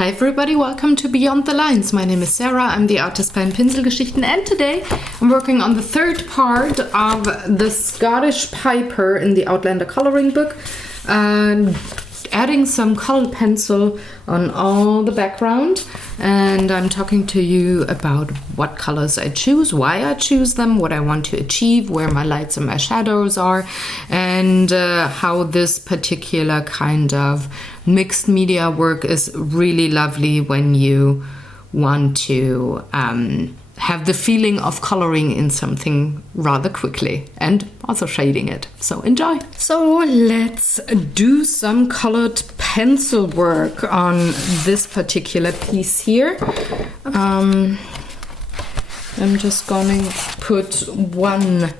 Hi everybody, welcome to Beyond the Lines. My name is Sarah, I'm the artist by Pinselgeschichten, and today I'm working on the third part of the Scottish Piper in the Outlander coloring book, adding some colored pencil on all the background, and I'm talking to you about what colors I choose, why I choose them, what I want to achieve, where my lights and my shadows are, and how this particular kind of mixed media work is really lovely when you want to have the feeling of coloring in something rather quickly and also shading it. So enjoy. So let's do some colored pencil work on this particular piece here. I'm just going to put one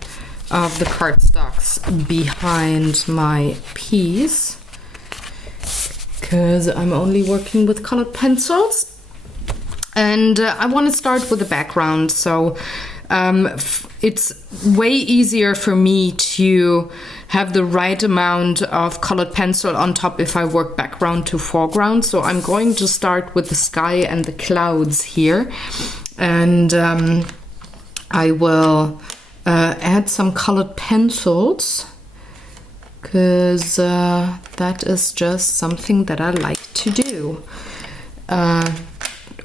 of the cardstocks behind my piece because I'm only working with colored pencils. And I want to start with the background, so it's way easier for me to have the right amount of colored pencil on top if I work background to foreground. So I'm going to start with the sky and the clouds here, and I will add some colored pencils because that is just something that I like to do.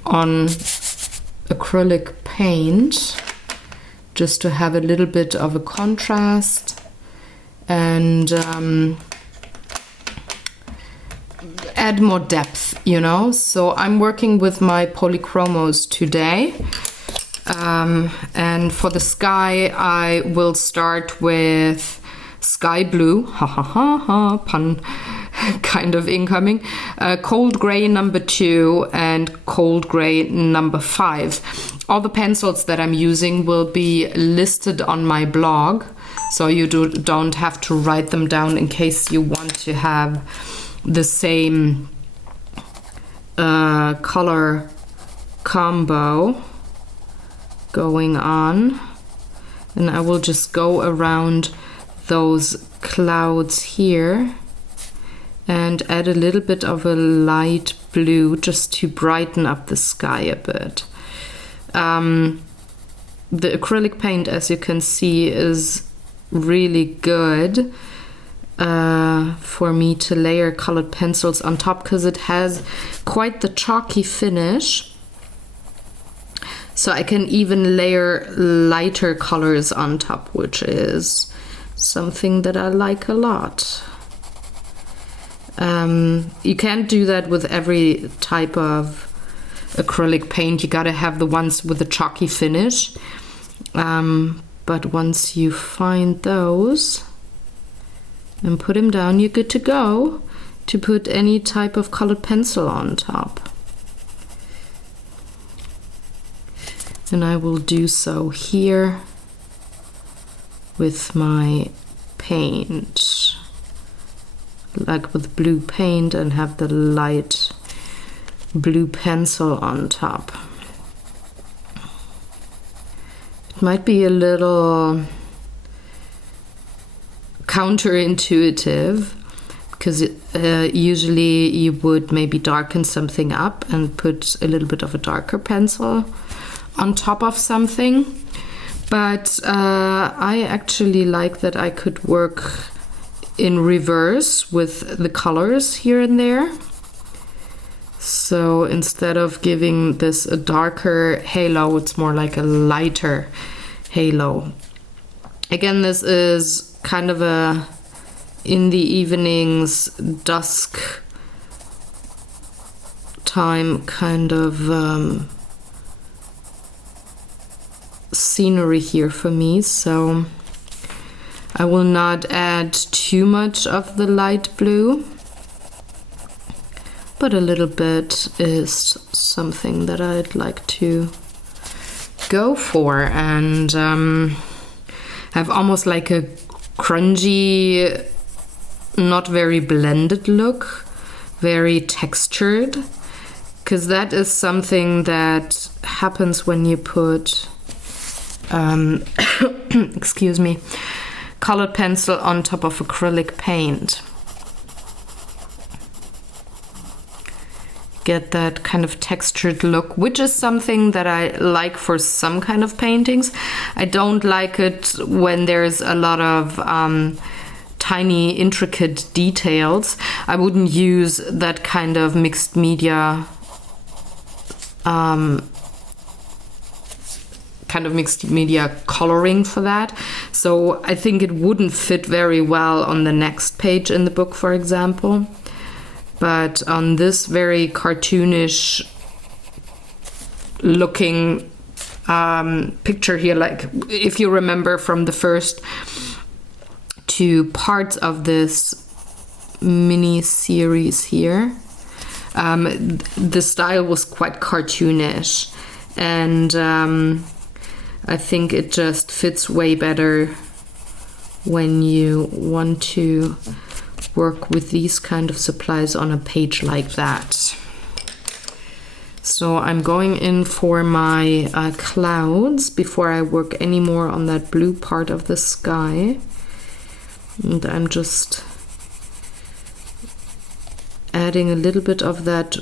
On acrylic paint, just to have a little bit of a contrast and add more depth, you know. So I'm working with my polychromos today, and for the sky I will start with sky blue, ha ha ha ha, pun kind of incoming, cold gray number 2 and cold gray number 5. All the pencils that I'm using will be listed on my blog, so you don't have to write them down in case you want to have the same color combo going on. And I will just go around those clouds here and add a little bit of a light blue just to brighten up the sky a bit. The acrylic paint, as you can see, is really good for me to layer colored pencils on top because it has quite the chalky finish. So I can even layer lighter colors on top, which is something that I like a lot. You can't do that with every type of acrylic paint. You gotta have the ones with the chalky finish. But once you find those and put them down, you're good to go to put any type of colored pencil on top. And I will do so here with my paint, like with blue paint, and have the light blue pencil on top. It might be a little counterintuitive because usually you would maybe darken something up and put a little bit of a darker pencil on top of something, but I actually like that I could work in reverse with the colors here and there. So instead of giving this a darker halo, it's more like a lighter halo. Again, this is kind of a in the evenings, dusk time kind of scenery here for me, so I will not add too much of the light blue, but a little bit is something that I'd like to go for and have almost like a grungy, not very blended look, very textured, because that is something that happens when you put excuse me, colored pencil on top of acrylic paint. get that kind of textured look, which is something that I like for some kind of paintings. I don't like it when there's a lot of tiny intricate details. I wouldn't use that kind of mixed media coloring for that. So I think it wouldn't fit very well on the next page in the book, for example. But on this very cartoonish looking picture here, like if you remember from the first two parts of this mini series here, the style was quite cartoonish, and I think it just fits way better when you want to work with these kind of supplies on a page like that. So I'm going in for my clouds before I work any more on that blue part of the sky. And I'm just adding a little bit of that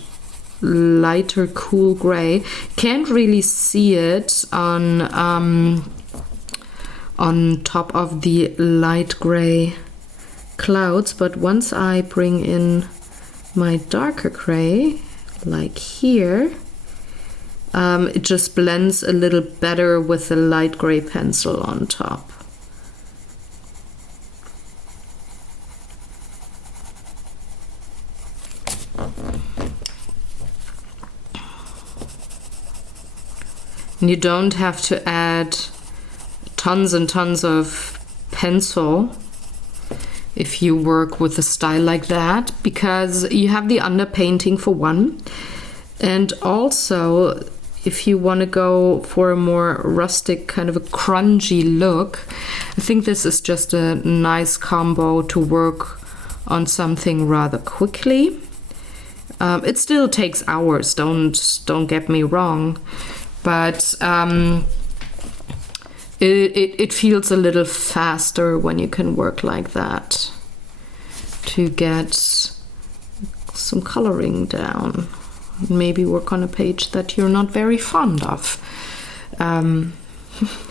lighter cool gray. Can't really see it on top of the light gray clouds, but once I bring in my darker gray, like here, it just blends a little better with the light gray pencil on top. And you don't have to add tons and tons of pencil if you work with a style like that, because you have the underpainting for one, and also if you want to go for a more rustic kind of a grungy look, I think this is just a nice combo to work on something rather quickly. It still takes hours, don't get me wrong, but it feels a little faster when you can work like that to get some coloring down. Maybe work on a page that you're not very fond of,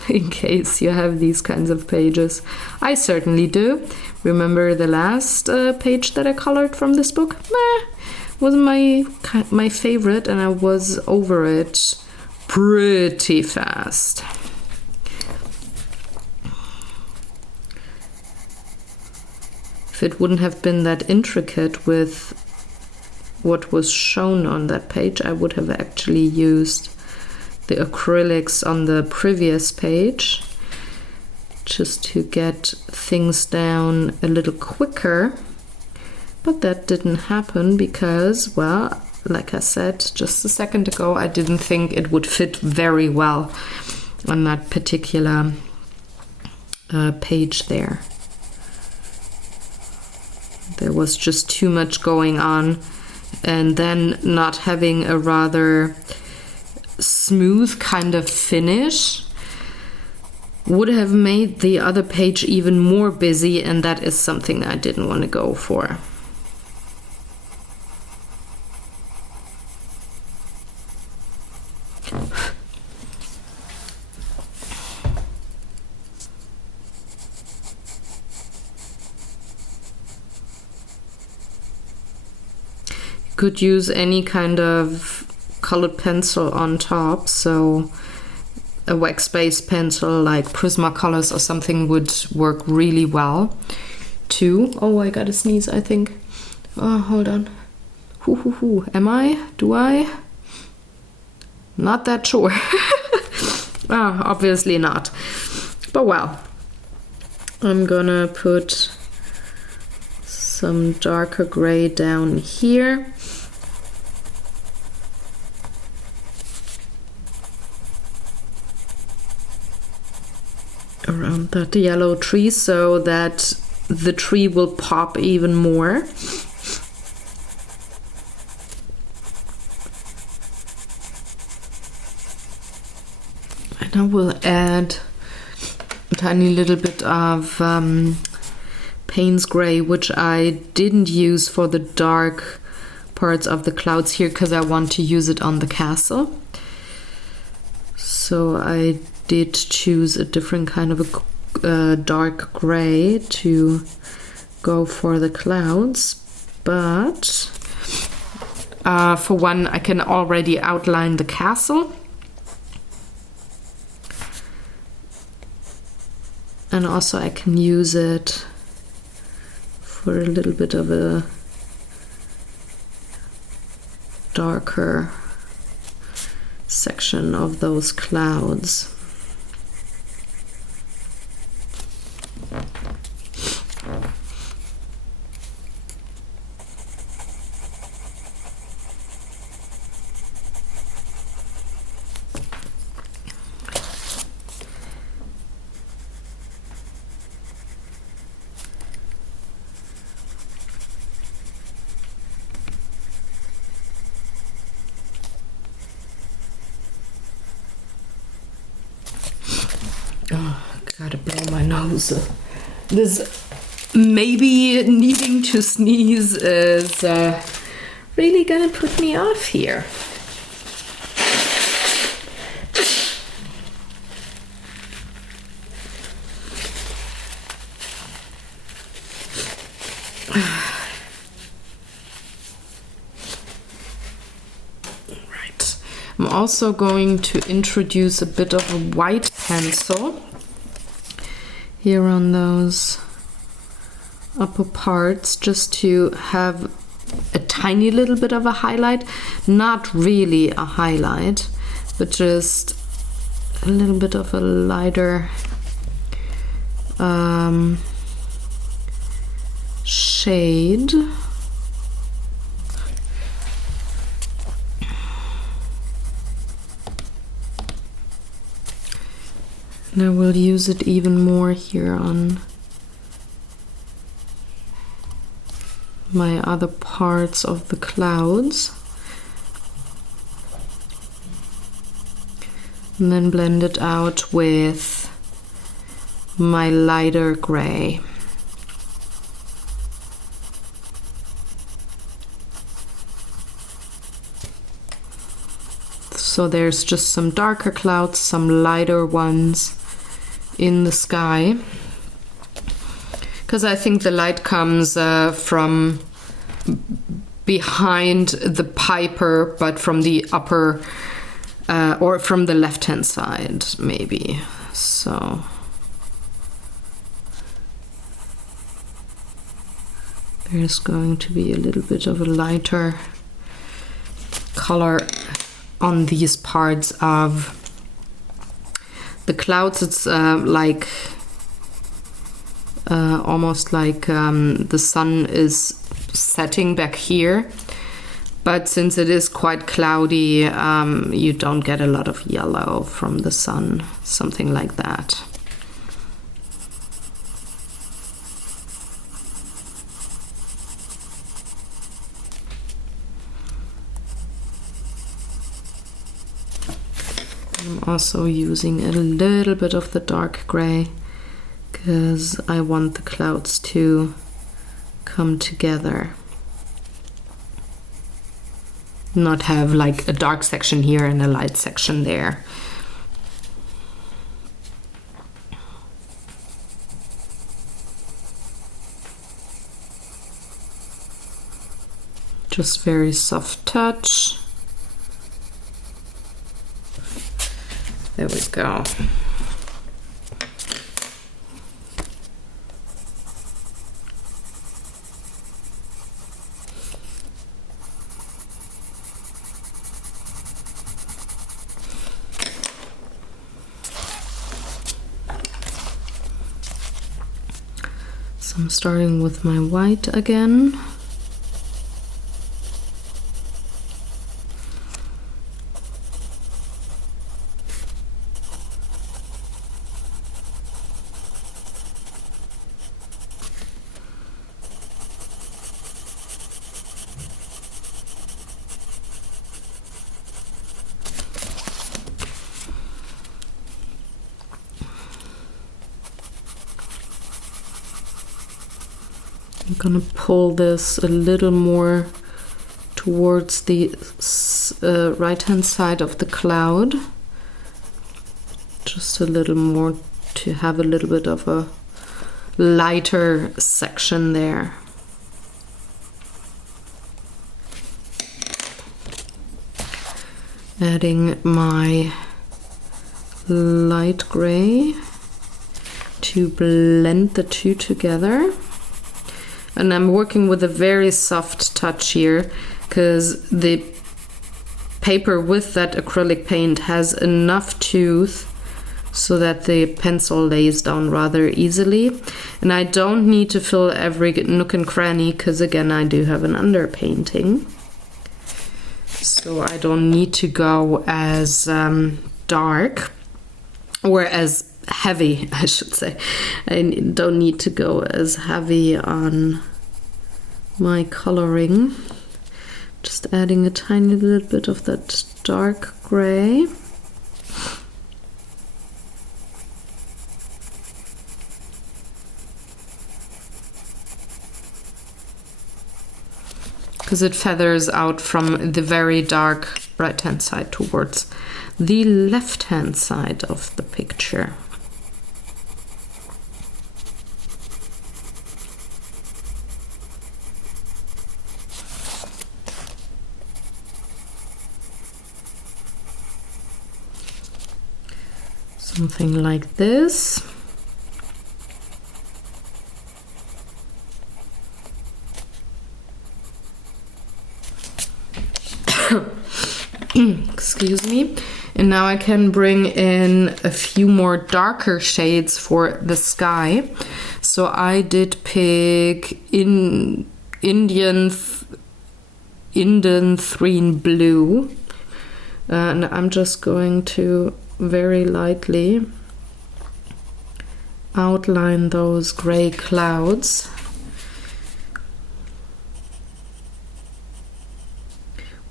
in case you have these kinds of pages. I certainly do. Remember the last page that I colored from this book? Wasn't my favorite, and I was over it pretty fast. If it wouldn't have been that intricate with what was shown on that page, I would have actually used the acrylics on the previous page just to get things down a little quicker. But that didn't happen because, well, like I said just a second ago, I didn't think it would fit very well on that particular page there. There was just too much going on, and then not having a rather smooth kind of finish would have made the other page even more busy, and that is something I didn't want to go for. Could use any kind of colored pencil on top, so a wax-based pencil like Prismacolors or something would work really well too. Oh, I gotta sneeze, I think. Oh, hold on. Am I? Do I? Not that sure. Obviously not. But well, I'm gonna put some darker gray down here. Around that yellow tree, so that the tree will pop even more. And I will add a tiny little bit of Payne's Gray, which I didn't use for the dark parts of the clouds here because I want to use it on the castle. So I did choose a different kind of a dark gray to go for the clouds, but for one I can already outline the castle, and also I can use it for a little bit of a darker section of those clouds. Oh, gotta blow my nose. This maybe needing to sneeze is really gonna put me off here. I'm also going to introduce a bit of a white pencil here on those upper parts, just to have a tiny little bit of a highlight. Not really a highlight, but just a little bit of a lighter shade. And I will use it even more here on my other parts of the clouds. And then blend it out with my lighter gray. So there's just some darker clouds, some lighter ones in the sky, because I think the light comes from behind the Piper, but from the upper or from the left hand side maybe. So there's going to be a little bit of a lighter color on these parts of the clouds. It's like almost like the sun is setting back here, but since it is quite cloudy, you don't get a lot of yellow from the sun, something like that. I'm also using a little bit of the dark gray because I want the clouds to come together. Not have like a dark section here and a light section there. Just very soft touch. There we go. So I'm starting with my white again. I'm gonna pull this a little more towards the right hand side of the cloud. Just a little more to have a little bit of a lighter section there. Adding my light gray to blend the two together. And I'm working with a very soft touch here because the paper with that acrylic paint has enough tooth so that the pencil lays down rather easily. And I don't need to fill every nook and cranny because again I do have an underpainting. So I don't need to go as dark or as heavy, I should say. I don't need to go as heavy on my coloring. Just adding a tiny little bit of that dark gray. Because it feathers out from the very dark right hand side towards the left hand side of the picture. Something like this. Excuse me. And now I can bring in a few more darker shades for the sky. So I did pick Indian Threne Blue. And I'm just going to very lightly outline those gray clouds.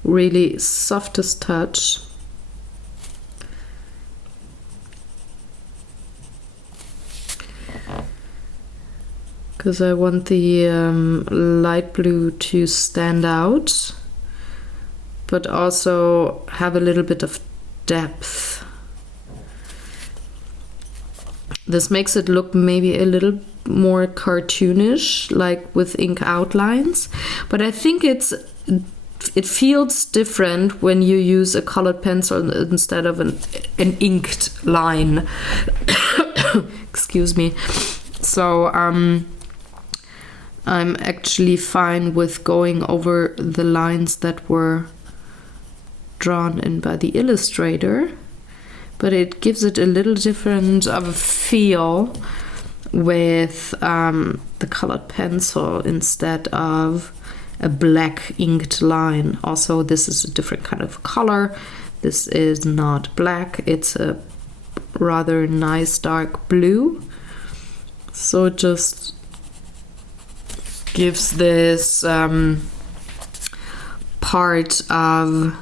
Really softest touch. Because I want the light blue to stand out, but also have a little bit of depth. This makes it look maybe a little more cartoonish, like with ink outlines, but I think it feels different when you use a colored pencil instead of an inked line. Excuse me. So I'm actually fine with going over the lines that were drawn in by the illustrator, but it gives it a little different of a feel with the colored pencil instead of a black inked line. Also, this is a different kind of color. This is not black, it's a rather nice dark blue. So it just gives this part of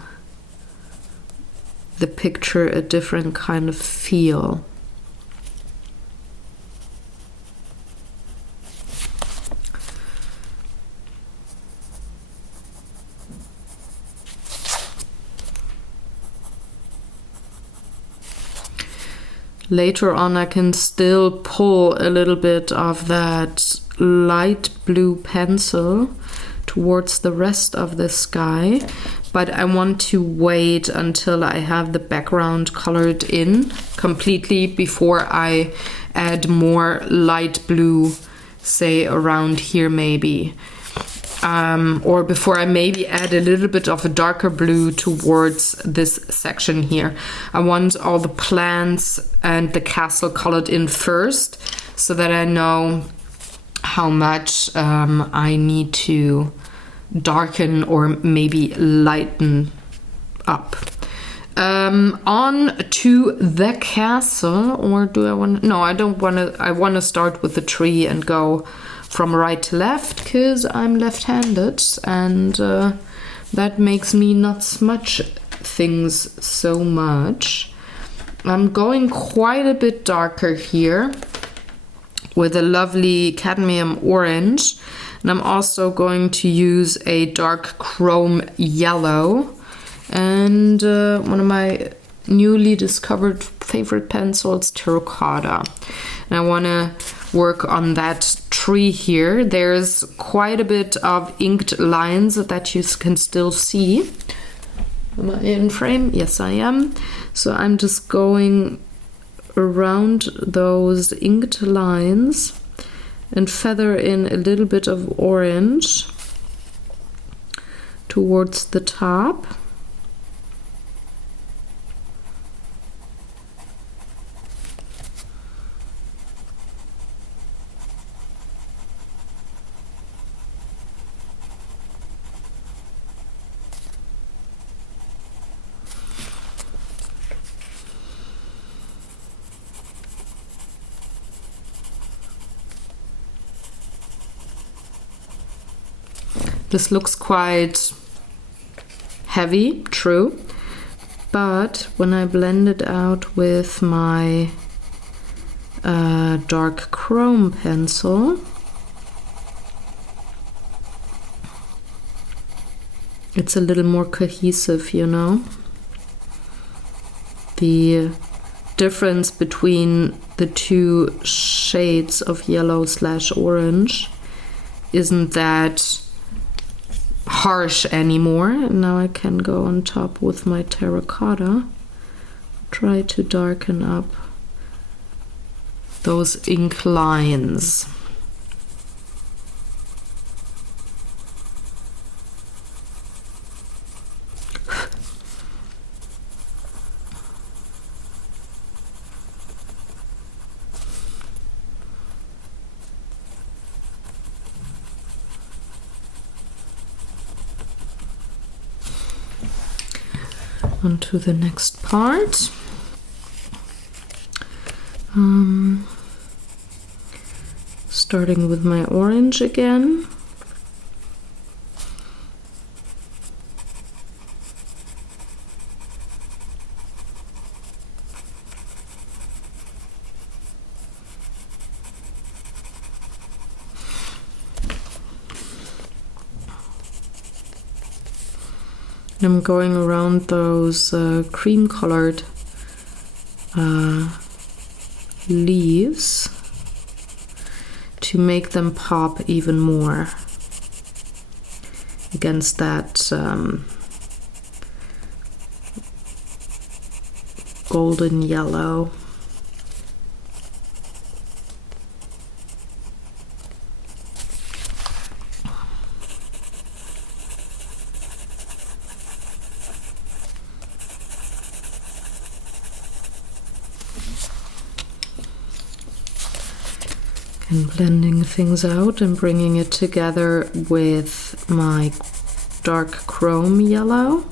the picture a different kind of feel. Later on I can still pull a little bit of that light blue pencil towards the rest of the sky, but I want to wait until I have the background colored in completely before I add more light blue, say around here maybe. Or before I maybe add a little bit of a darker blue towards this section here. I want all the plants and the castle colored in first so that I know how much I need to darken or maybe lighten up. On to the castle, or do I want to? No, I don't want to. I want to start with the tree and go from right to left because I'm left-handed, and that makes me not smudge things so much. I'm going quite a bit darker here with a lovely cadmium orange. And I'm also going to use a dark chrome yellow and one of my newly discovered favorite pencils, terracotta. And I want to work on that tree here. There's quite a bit of inked lines that you can still see. Am I in frame? Yes, I am. So I'm just going around those inked lines and feather in a little bit of orange towards the top. This looks quite heavy, true, but when I blend it out with my dark chrome pencil, it's a little more cohesive, you know. The difference between the two shades of yellow / orange isn't that harsh anymore. Now I can go on top with my terracotta, try to darken up those ink lines. On to the next part. Starting with my orange again. I'm going around those cream colored leaves to make them pop even more against that golden yellow. And blending things out and bringing it together with my dark chrome yellow.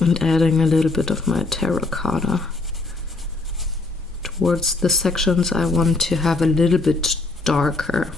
And adding a little bit of my terracotta towards the sections I want to have a little bit darker.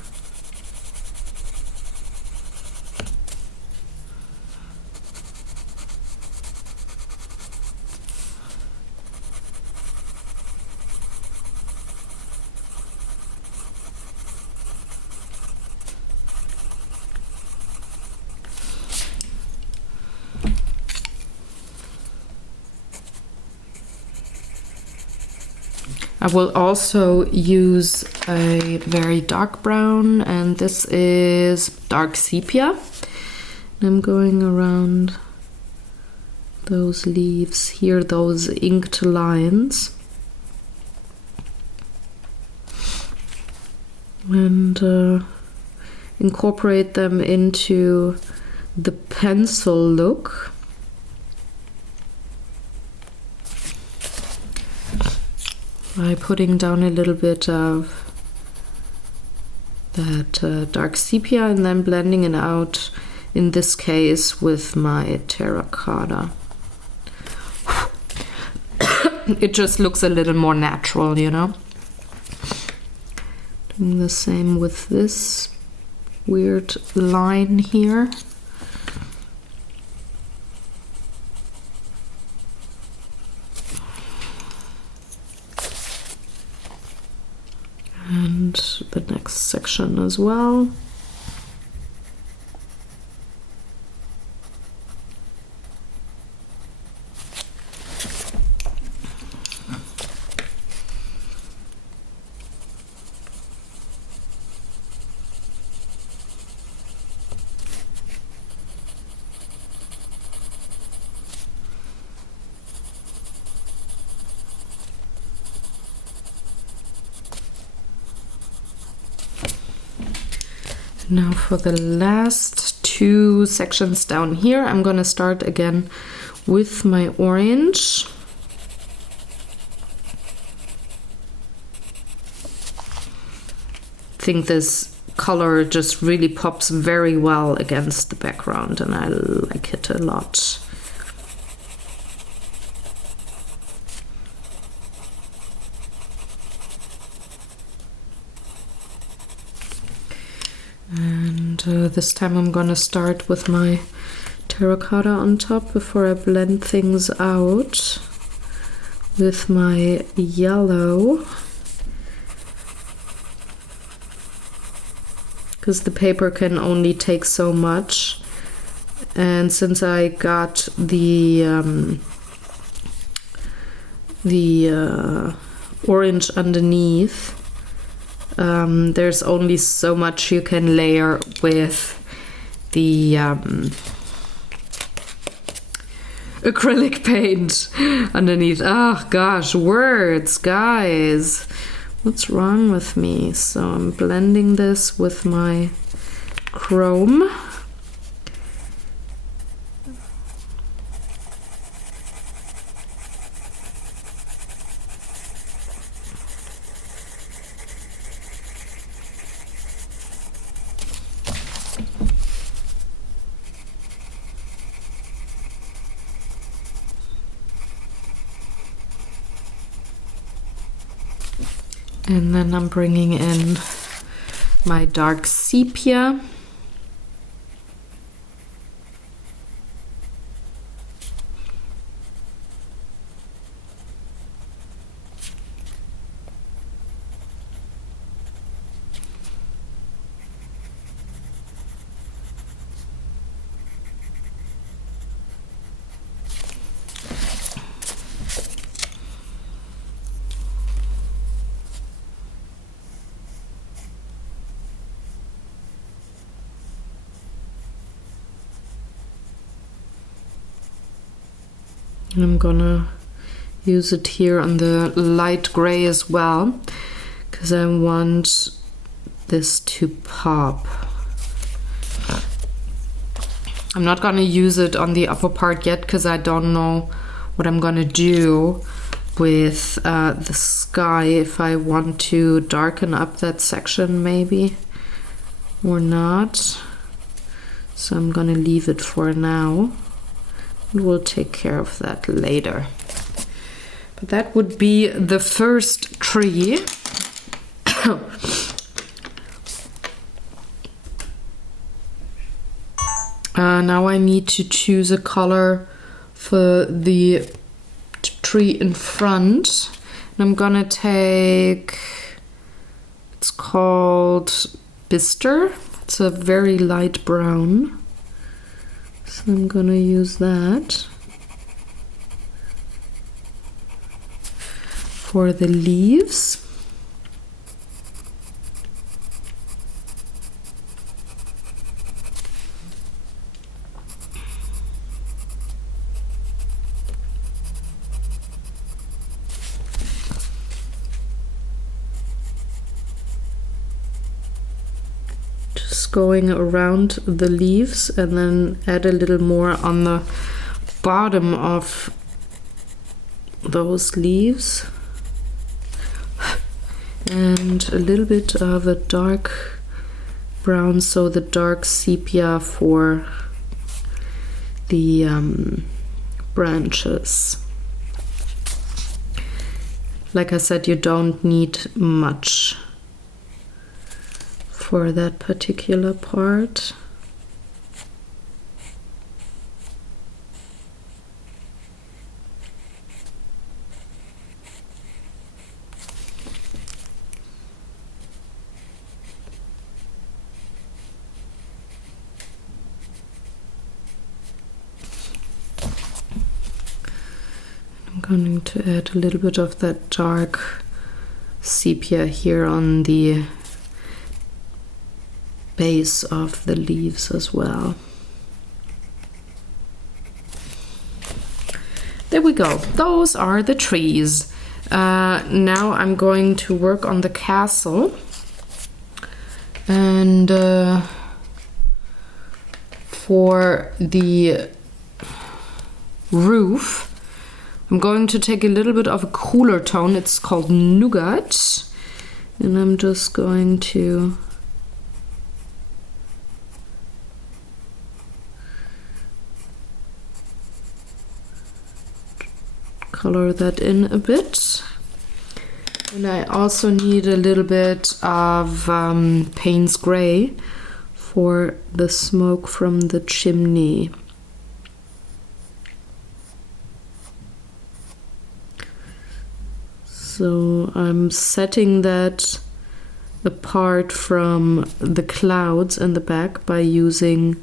I will also use a very dark brown, and this is dark sepia. I'm going around those leaves here, those inked lines, and incorporate them into the pencil look. by putting down a little bit of that dark sepia and then blending it out, in this case with my terracotta. It just looks a little more natural, you know. Doing the same with this weird line here. And the next section as well. Now for the last two sections down here, I'm gonna start again with my orange. I think this color just really pops very well against the background and I like it a lot. And this time I'm gonna start with my terracotta on top before I blend things out with my yellow, because the paper can only take so much, and since I got the orange underneath, there's only so much you can layer with the acrylic paint underneath. Oh gosh, words, guys. What's wrong with me? So I'm blending this with my chrome. And then I'm bringing in my dark sepia. And I'm gonna use it here on the light gray as well, because I want this to pop. I'm not gonna use it on the upper part yet because I don't know what I'm gonna do with the sky, if I want to darken up that section maybe or not. So I'm gonna leave it for now. We'll take care of that later. But that would be the first tree. Now I need to choose a color for the tree in front. And I'm gonna take, it's called Bister. It's a very light brown. So I'm gonna use that for the leaves. Going around the leaves and then add a little more on the bottom of those leaves. and a little bit of a dark brown, so the dark sepia for the branches. Like I said, you don't need much for that particular part. I'm going to add a little bit of that dark sepia here on the base of the leaves as well. There we go. Those are the trees. Now I'm going to work on the castle, and for the roof I'm going to take a little bit of a cooler tone. It's called Nougat, and I'm just going to color that in a bit. And I also need a little bit of Payne's Gray for the smoke from the chimney. So I'm setting that apart from the clouds in the back by using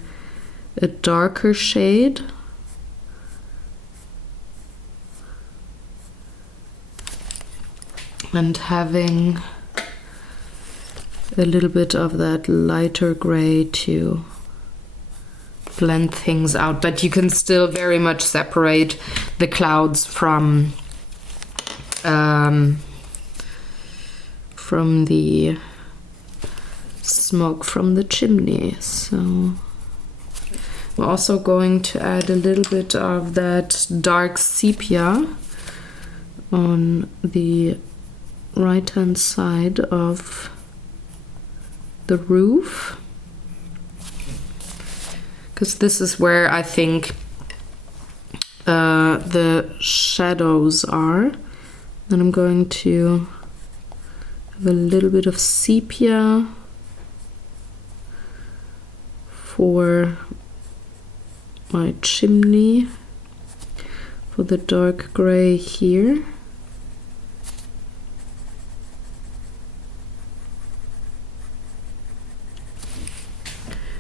a darker shade. And having a little bit of that lighter gray to blend things out. But you can still very much separate the clouds from the smoke from the chimney. So we're also going to add a little bit of that dark sepia on the right hand side of the roof, because this is where I think the shadows are. Then I'm going to have a little bit of sepia for my chimney, for the dark gray here.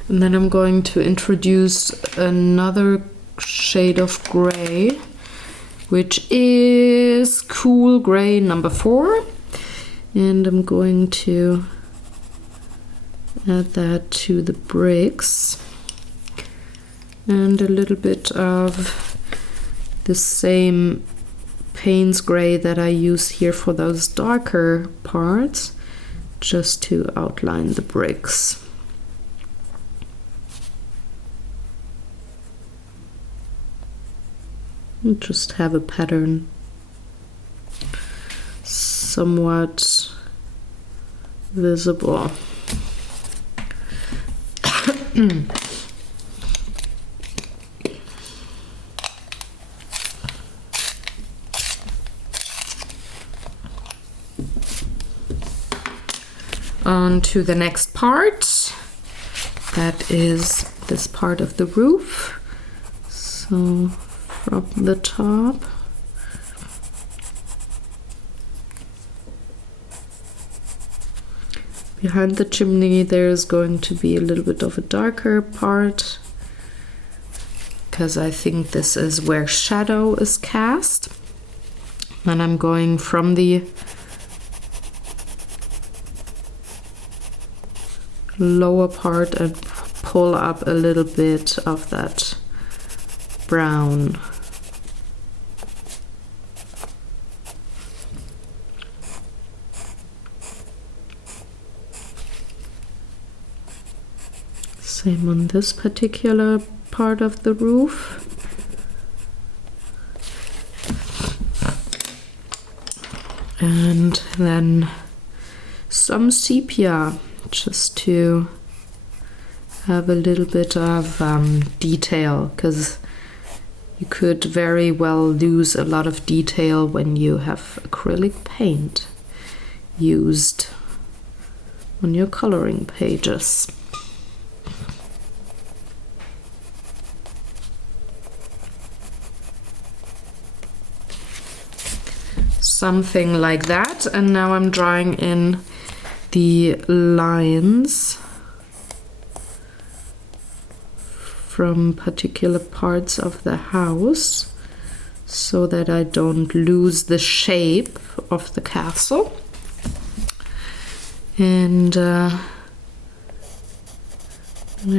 And then I'm going to introduce another shade of gray, which is Cool Gray number 4. And I'm going to add that to the bricks. And a little bit of the same Payne's Gray that I use here for those darker parts, just to outline the bricks. And just have a pattern somewhat visible. On to the next part. That is this part of the roof. So from the top, behind the chimney, there's going to be a little bit of a darker part, because I think this is where shadow is cast. And I'm going from the lower part and pull up a little bit of that brown. Same on this particular part of the roof. And then some sepia just to have a little bit of detail, because you could very well lose a lot of detail when you have acrylic paint used on your coloring pages. Something like that, and now I'm drawing in the lines from particular parts of the house so that I don't lose the shape of the castle. And I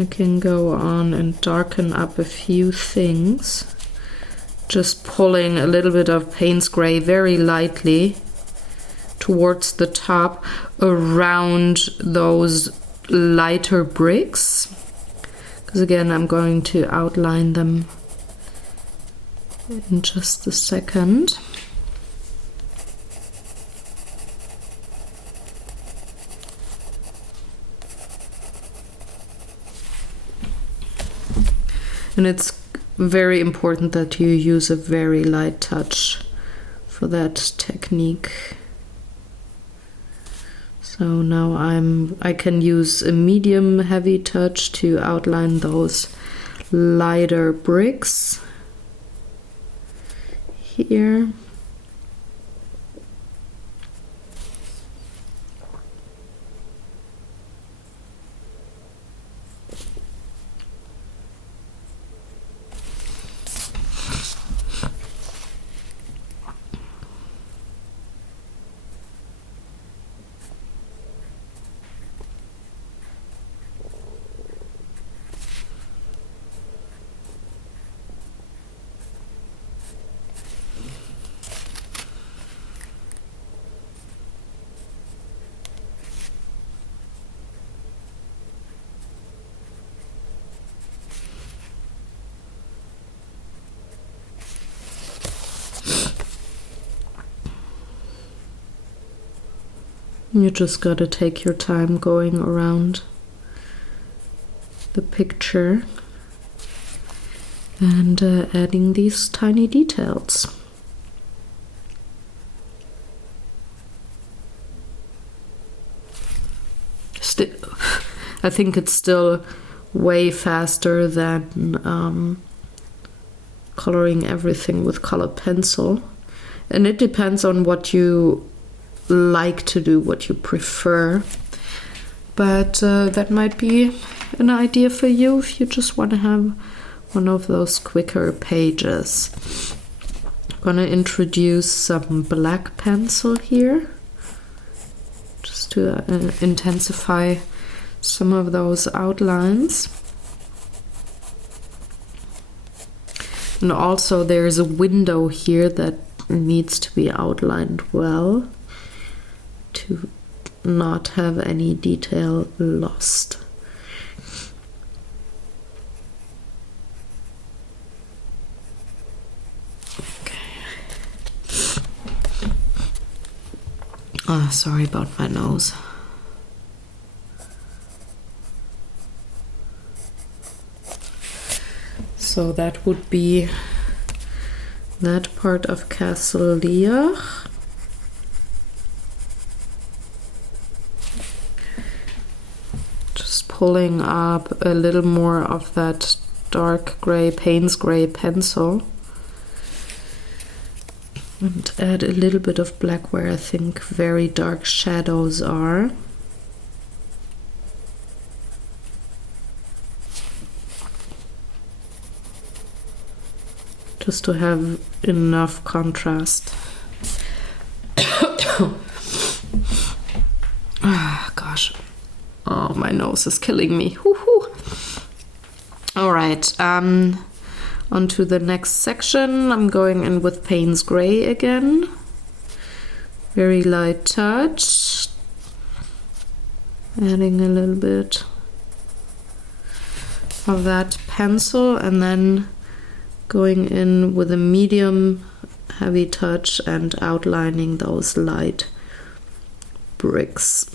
can go on and darken up a few things, just pulling a little bit of Payne's gray very lightly towards the top around those lighter bricks, because again I'm going to outline them in just a second. And it's very important that you use a very light touch for that technique. So now I can use a medium heavy touch to outline those lighter bricks here. You just gotta take your time going around the picture and adding these tiny details. I think it's still way faster than coloring everything with colored pencil, and it depends on what you like to do, what you prefer, but that might be an idea for you if you just want to have one of those quicker pages. I'm gonna introduce some black pencil here just to intensify some of those outlines. And also there's a window here that needs to be outlined well to not have any detail lost. Okay. Oh, sorry about my nose. So that would be that part of Castle Lear. Pulling up a little more of that dark gray, Payne's gray pencil, and add a little bit of black where I think very dark shadows are. Just to have enough contrast. Ah, gosh. Oh, my nose is killing me. Woohoo! All right, on to the next section. I'm going in with Payne's gray again. Very light touch. Adding a little bit of that pencil, and then going in with a medium heavy touch and outlining those light bricks.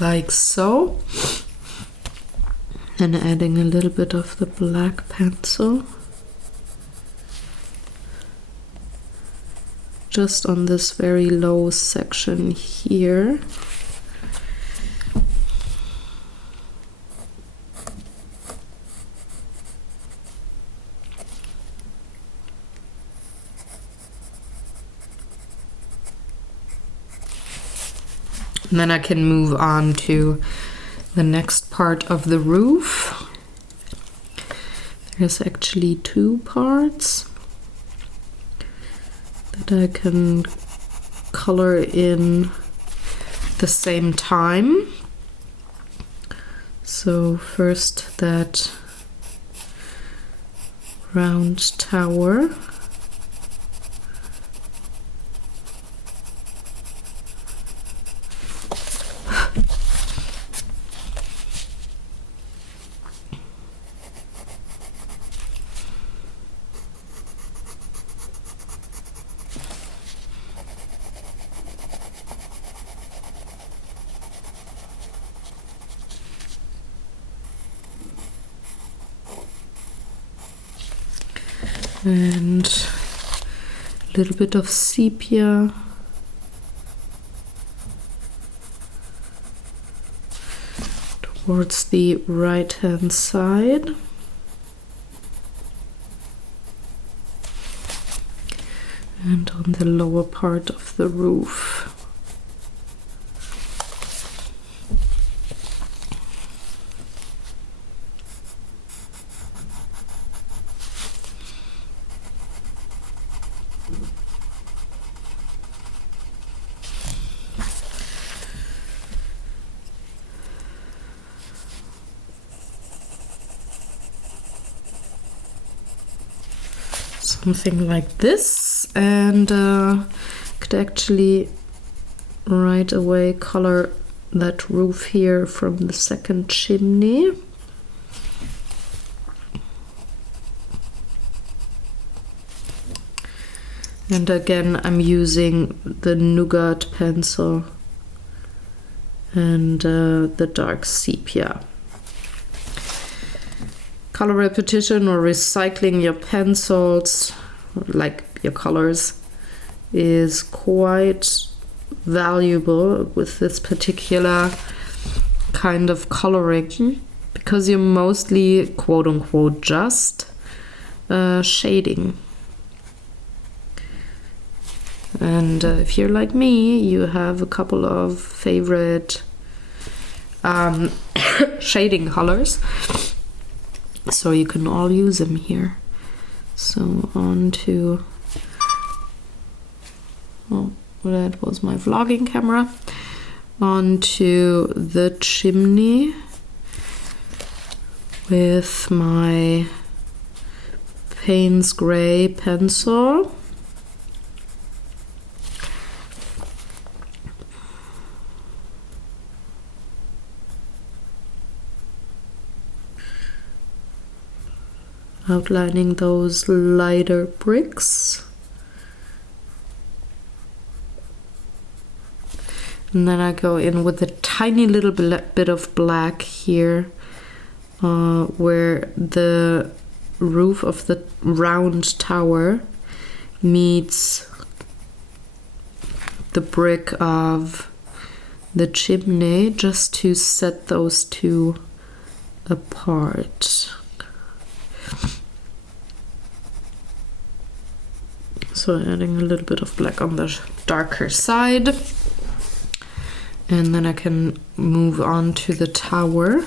like so. And adding a little bit of the black pencil just on this very low section here. And then I can move on to the next part of the roof. There's actually two parts that I can color in the same time. So first that round tower. And a little bit of sepia. Towards the right hand side. And on the lower part of the roof. Something like this, and could actually right away color that roof here from the second chimney. And again, I'm using the Nougat pencil and the dark sepia. Color repetition or recycling your pencils, like your colors, is quite valuable with this particular kind of coloring, because you're mostly quote-unquote just shading. And if you're like me, you have a couple of favorite shading colors. So you can all use them here. So on to, oh, that was my vlogging camera. On to the chimney with my Payne's Gray pencil. Outlining those lighter bricks. And then I go in with a tiny little bit of black here, where the roof of the round tower meets the brick of the chimney, just to set those two apart. So adding a little bit of black on the darker side. And then I can move on to the tower.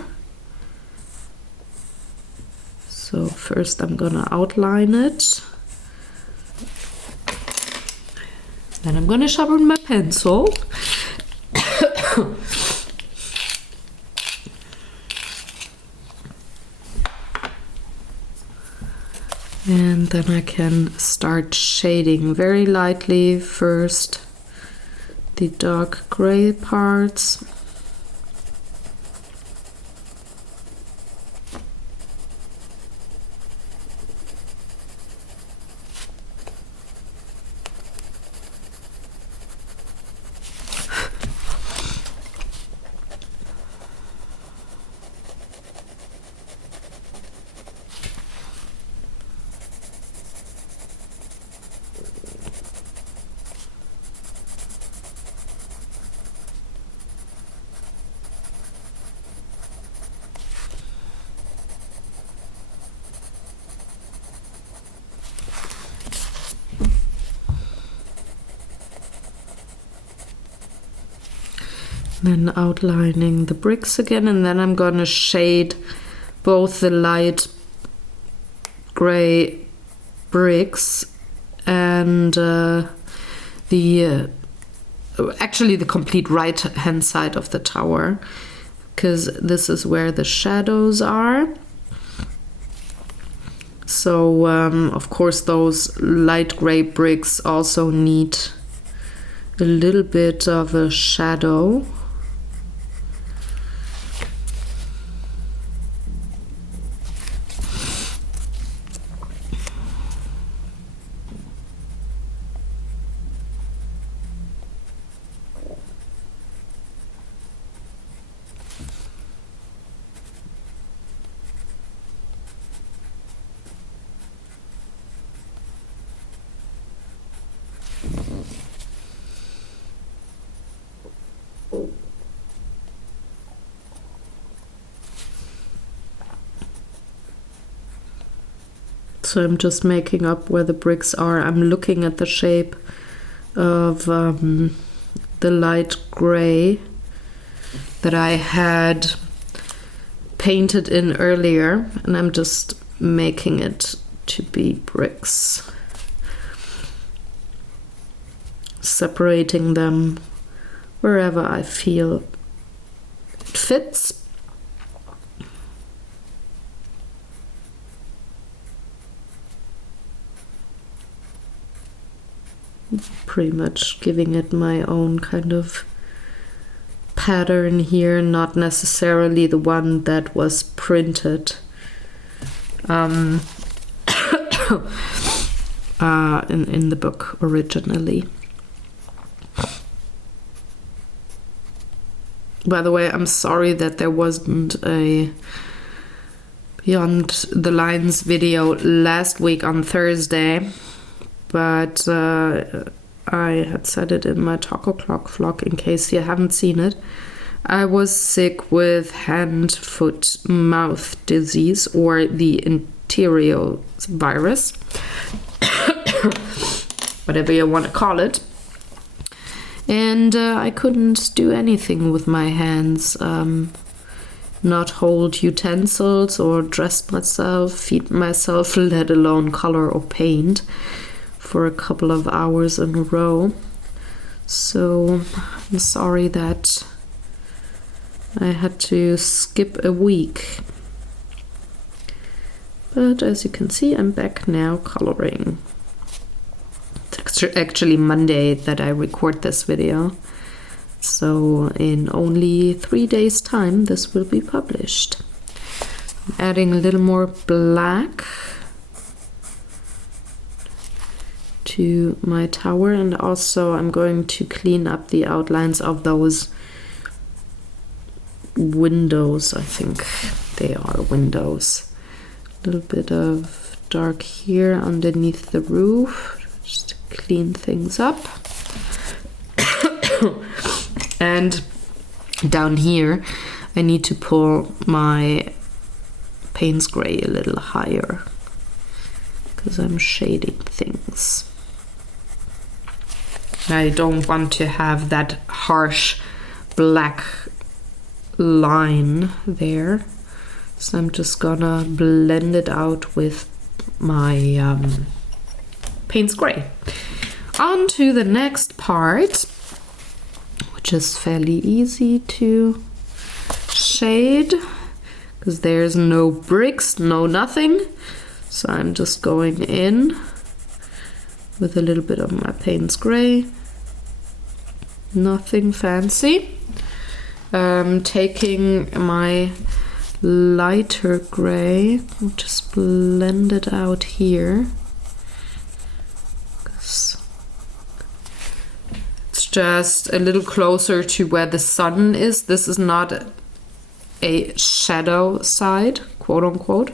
So first I'm gonna outline it. Then I'm gonna sharpen my pencil. And then I can start shading very lightly first the dark gray parts. Then outlining the bricks again, and then I'm gonna shade both the light gray bricks and actually the complete right hand side of the tower, because this is where the shadows are. So of course those light gray bricks also need a little bit of a shadow. So I'm just making up where the bricks are. I'm looking at the shape of the light gray that I had painted in earlier, and I'm just making it to be bricks, separating them wherever I feel it fits. Pretty much giving it my own kind of pattern here, not necessarily the one that was printed in the book originally. By the way, I'm sorry that there wasn't a Beyond the Lines video last week on Thursday, but I had said it in my Taco Clock vlog in case you haven't seen it. I was sick with hand, foot, mouth disease, or the enterovirus, whatever you want to call it. And I couldn't do anything with my hands, not hold utensils or dress myself, feed myself, let alone color or paint for a couple of hours in a row. So I'm sorry that I had to skip a week. But as you can see, I'm back now coloring. It's actually Monday that I record this video. So in only 3 days' time, this will be published. I'm adding a little more black to my tower, and also I'm going to clean up the outlines of those windows. I think they are windows. A little bit of dark here underneath the roof, just to clean things up. And down here I need to pull my Payne's Gray a little higher because I'm shading things. I don't want to have that harsh black line there, so I'm just gonna blend it out with my Payne's Gray. On to the next part, which is fairly easy to shade because there's no bricks, no nothing. So I'm just going in with a little bit of my Payne's Gray. Nothing fancy. Taking my lighter gray, I'll just blend it out here. It's just a little closer to where the sun is. This is not a shadow side, quote unquote.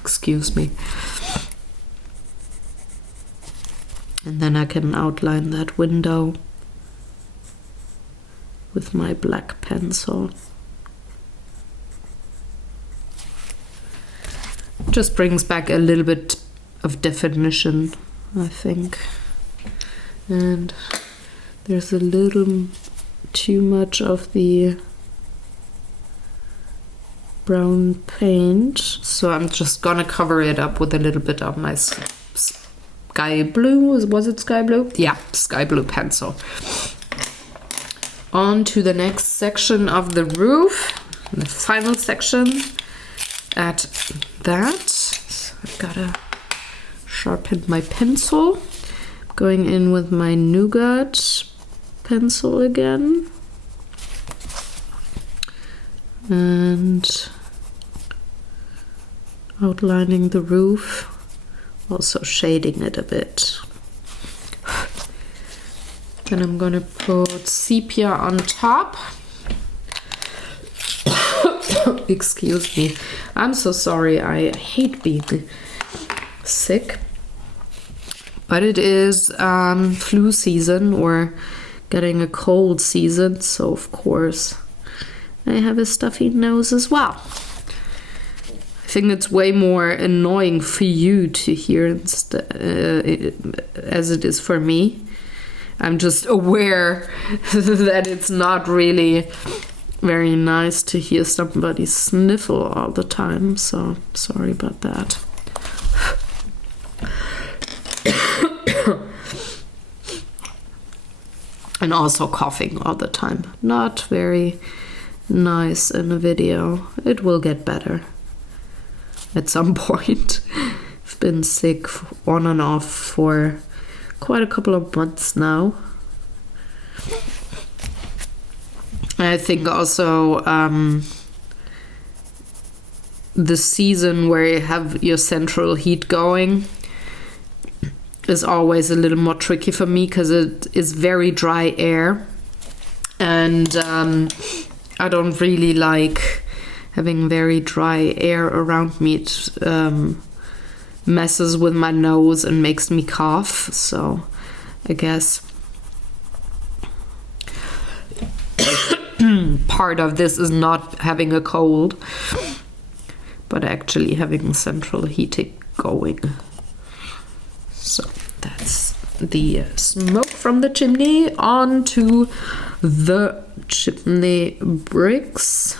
Excuse me. And then I can outline that window with my black pencil. Just brings back a little bit of definition, I think. And there's a little too much of the brown paint, so I'm just gonna cover it up with a little bit of my sky blue. Was it sky blue? Yeah, sky blue pencil. On to the next section of the roof, the final section at that. So I've gotta sharpen my pencil. Going in with my Nougat pencil again. And outlining the roof, also shading it a bit. Then I'm gonna put sepia on top. Excuse me. I'm so sorry. I hate being sick. But it is flu season, or getting a cold season, so of course I have a stuffy nose as well. I think it's way more annoying for you to hear as it is for me. I'm just aware that it's not really very nice to hear somebody sniffle all the time, so sorry about that. And also coughing all the time. Not very nice in a video. It will get better at some point. I've been sick on and off for quite a couple of months now. I think also the season where you have your central heat going is always a little more tricky for me, because it is very dry air, and I don't really like having very dry air around me. It messes with my nose and makes me cough, so I guess part of this is not having a cold, but actually having central heating going. So that's the smoke from the chimney. On to the chimney bricks.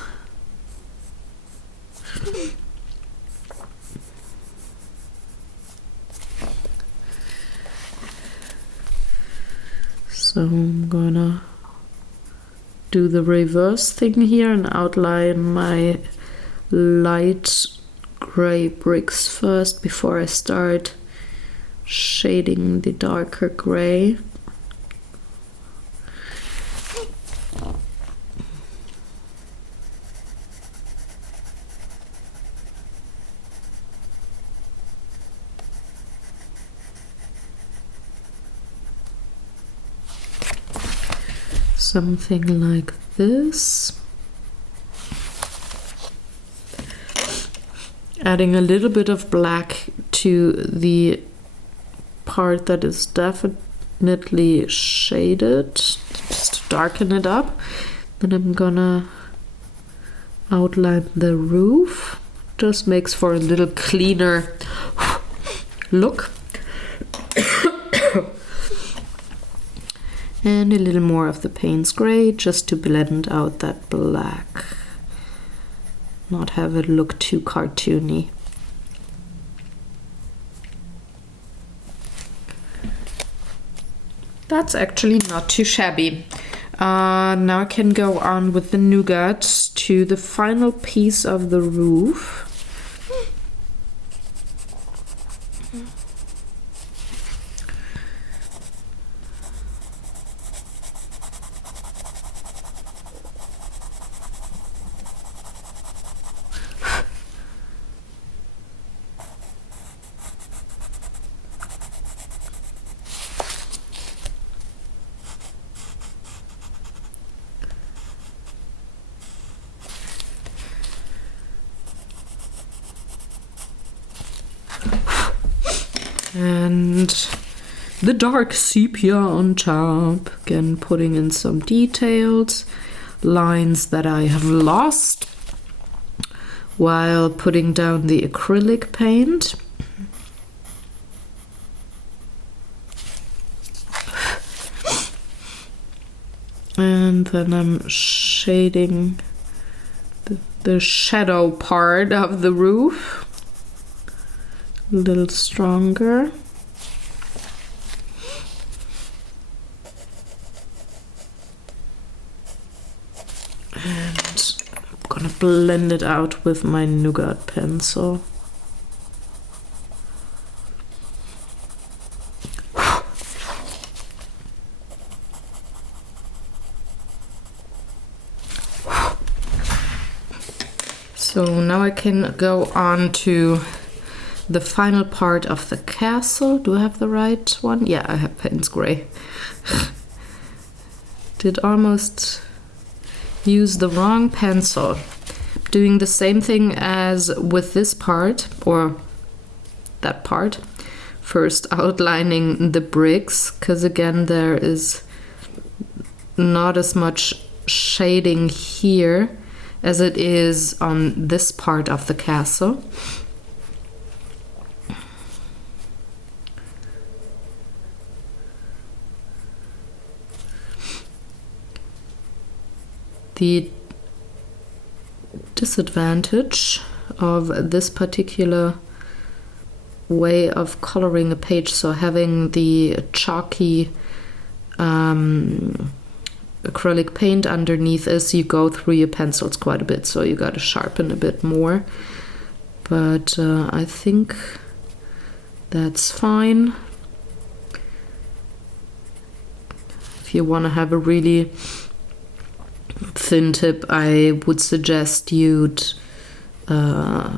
So I'm gonna do the reverse thing here and outline my light gray bricks first before I start shading the darker gray. Something like this. Adding a little bit of black to the part that is definitely shaded, just to darken it up. Then I'm gonna outline the roof. Just makes for a little cleaner look. And a little more of the Payne's Gray just to blend out that black. Not have it look too cartoony. That's actually not too shabby. Now I can go on with the Nougat to the final piece of the roof. And the dark sepia on top, again putting in some details, lines that I have lost while putting down the acrylic paint. And then I'm shading the shadow part of the roof a little stronger. And I'm gonna blend it out with my Nougat pencil. So now I can go on to the final part of the castle. Do I have the right one? Yeah, I have Payne's Gray. Did almost use the wrong pencil. Doing the same thing as with this part, or that part. First outlining the bricks, because again there is not as much shading here as it is on this part of the castle. The disadvantage of this particular way of coloring a page, so having the chalky acrylic paint underneath, is you go through your pencils quite a bit, so you got to sharpen a bit more. But I think that's fine. If you want to have a really thin tip, I would suggest you'd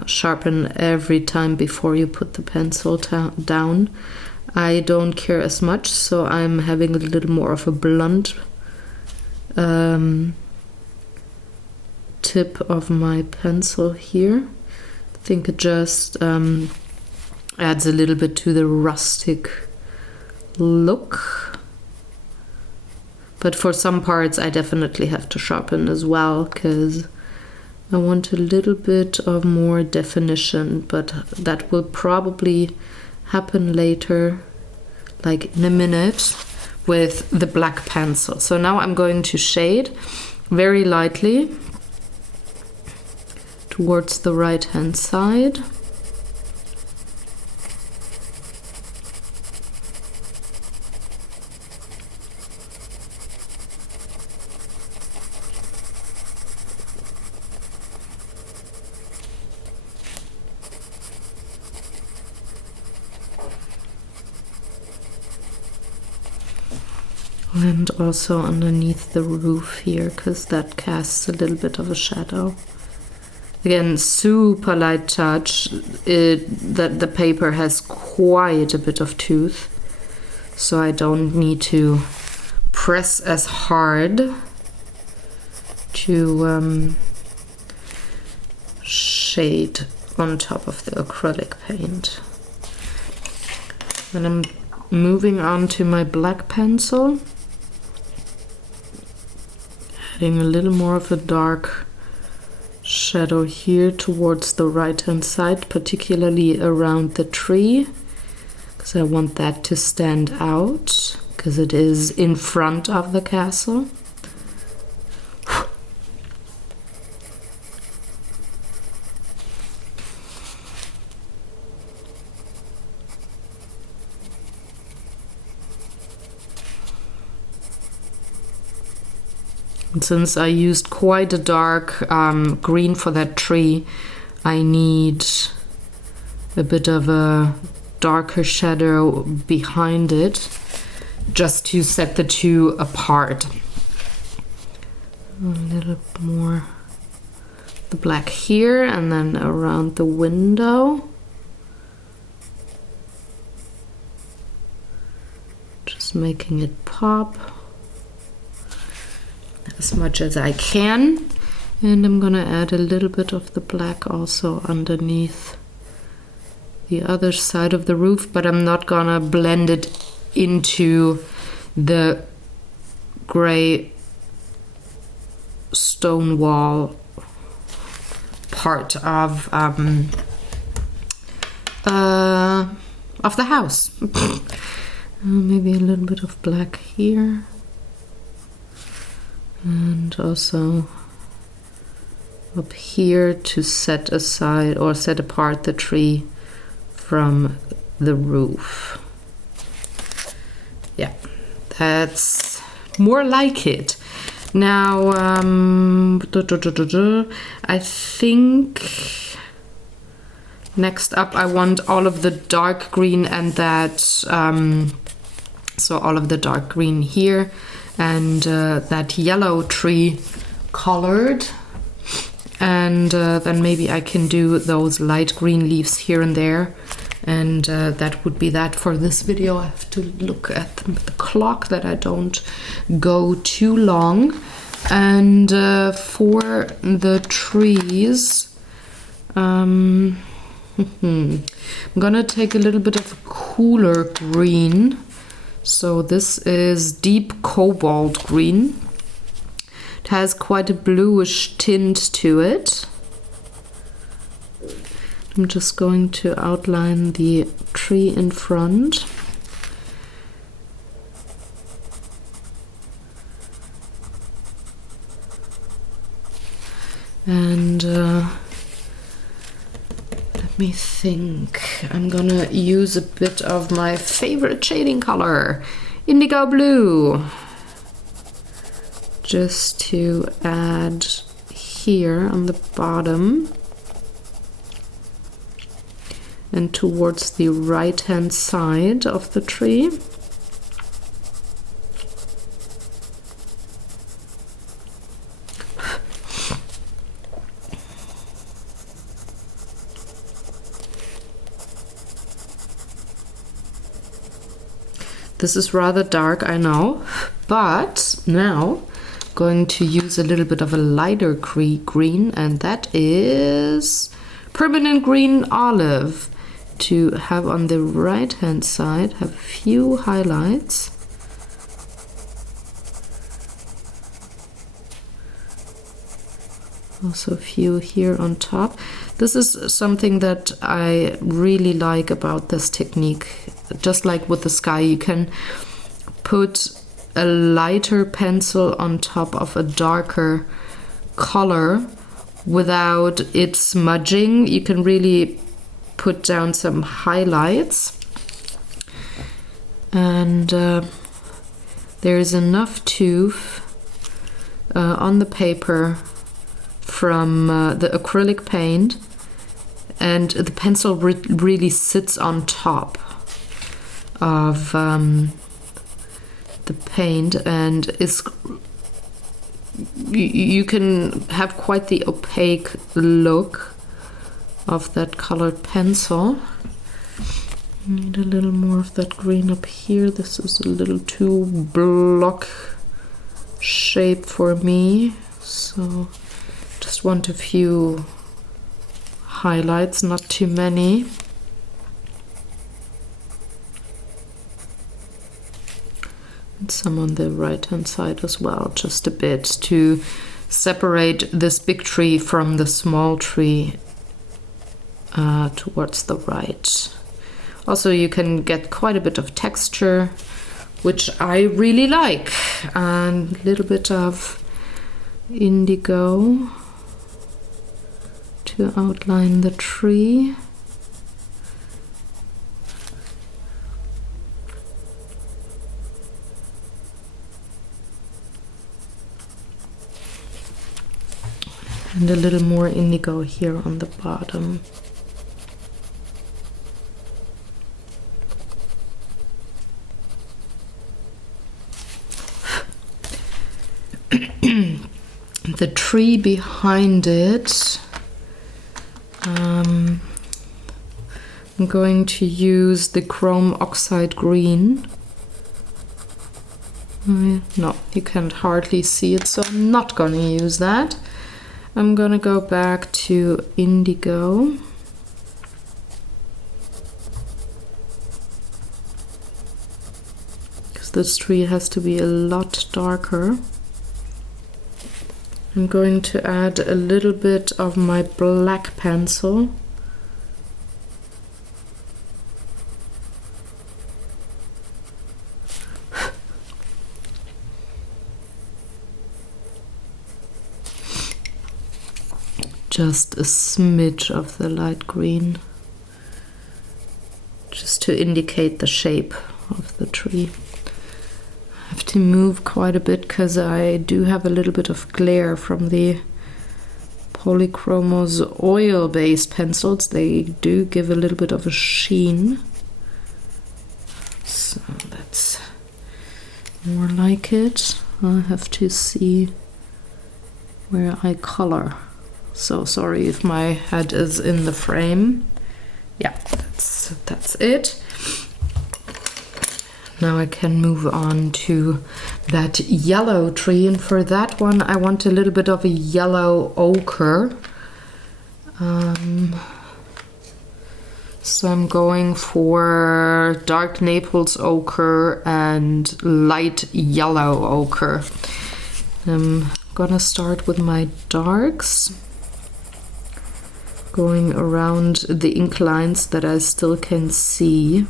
sharpen every time before you put the pencil down. I don't care as much, so I'm having a little more of a blunt tip of my pencil here. I think it just adds a little bit to the rustic look. But for some parts I definitely have to sharpen as well, because I want a little bit of more definition, but that will probably happen later, like in a minute, with the black pencil. So now I'm going to shade very lightly towards the right hand side. And also underneath the roof here, because that casts a little bit of a shadow. Again, super light touch. The paper has quite a bit of tooth, so I don't need to press as hard to shade on top of the acrylic paint. Then I'm moving on to my black pencil. Adding a little more of a dark shadow here towards the right hand side, particularly around the tree, because I want that to stand out, because it is in front of the castle. And since I used quite a dark green for that tree, I need a bit of a darker shadow behind it, just to set the two apart. A little more the black here, and then around the window. Just making it pop as much as I can. And I'm gonna add a little bit of the black also underneath the other side of the roof, but I'm not gonna blend it into the gray stone wall part of the house. Maybe a little bit of black here. And also up here to set aside or set apart the tree from the roof. Yeah, that's more like it. Now, I think next up I want all of the dark green and that, so all of the dark green here and that yellow tree colored. And then maybe I can do those light green leaves here and there. And that would be that for this video. I have to look at the clock that I don't go too long. And for the trees, I'm gonna take a little bit of a cooler green. So this is deep cobalt green. It has quite a bluish tint to it. I'm just going to outline the tree in front. And let me think. I'm gonna use a bit of my favorite shading color, indigo blue, just to add here on the bottom. And towards the right hand side of the tree. This is rather dark, I know, but now I'm going to use a little bit of a lighter green, and that is permanent green olive. To have on the right hand side, have a few highlights. Also a few here on top. This is something that I really like about this technique. Just like with the sky, you can put a lighter pencil on top of a darker color without it smudging. You can really put down some highlights, and there is enough tooth on the paper from the acrylic paint, and the pencil really sits on top of the paint, and is you can have quite the opaque look of that colored pencil. Need a little more of that green up here. This is a little too block shape for me, so just want a few highlights, not too many. And some on the right hand side as well, just a bit to separate this big tree from the small tree towards the right. Also, you can get quite a bit of texture, which I really like, and a little bit of indigo to outline the tree. And a little more indigo here on the bottom. The tree behind it, I'm going to use the chrome oxide green. No, you can hardly see it, so I'm not going to use that. I'm going to go back to indigo. Because this tree has to be a lot darker. I'm going to add a little bit of my black pencil. just a smidge of the light green, just to indicate the shape of the tree. I have to move quite a bit because I do have a little bit of glare from the Polychromos oil-based pencils. They do give a little bit of a sheen. So that's more like it. I have to see where I color. So sorry if my head is in the frame. Yeah, that's it. Now I can move on to that yellow tree, and for that one I want a little bit of a yellow ochre. So I'm going for dark Naples ochre and light yellow ochre. I'm gonna start with my darks, going around the ink lines that I still can see.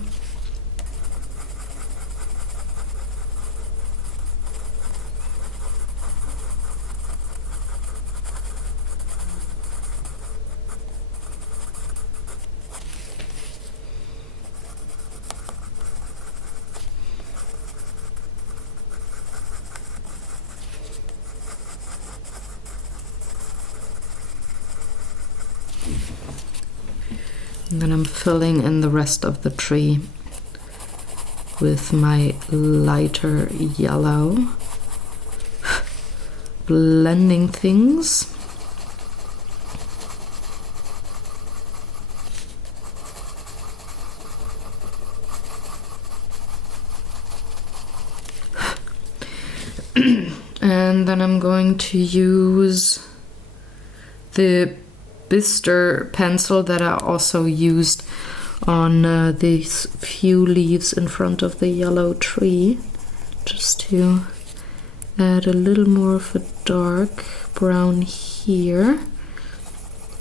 And then I'm filling in the rest of the tree with my lighter yellow, blending things. And then I'm going to use the Bister pencil that I also used on these few leaves in front of the yellow tree, just to add a little more of a dark brown here,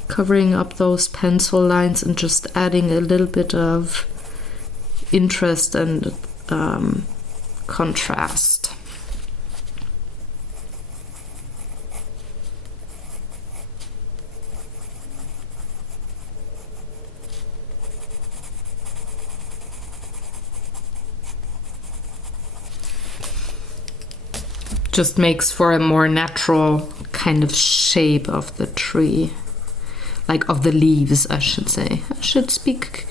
covering up those pencil lines and just adding a little bit of interest and contrast. Just makes for a more natural kind of shape of the tree, like of the leaves, I should say. I should speak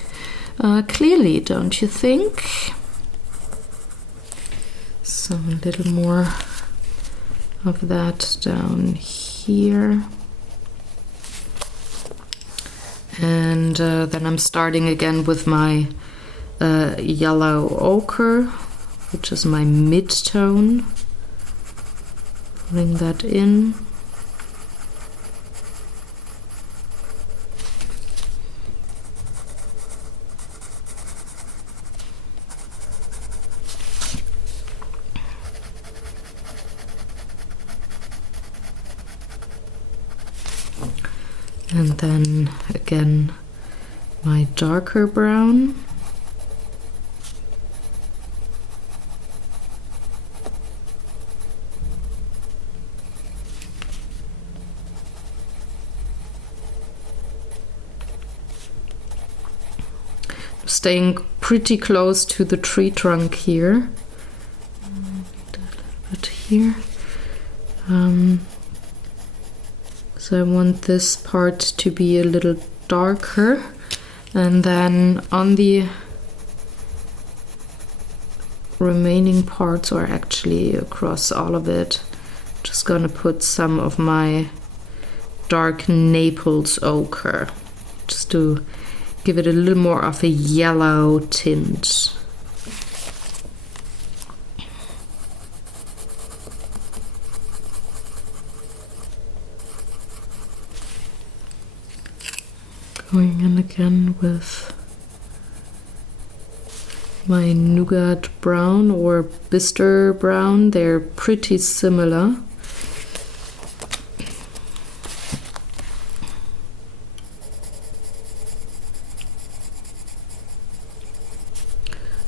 clearly, don't you think? So a little more of that down here. And then I'm starting again with my yellow ochre, which is my mid-tone. Bring that in. And then again my darker brown. Staying pretty close to the tree trunk here. A little bit here. So I want this part to be a little darker, and then on the remaining parts, or actually across all of it, just gonna put some of my dark Naples ochre, just to give it a little more of a yellow tint. Going in again with my nougat brown or bister brown. They're pretty similar.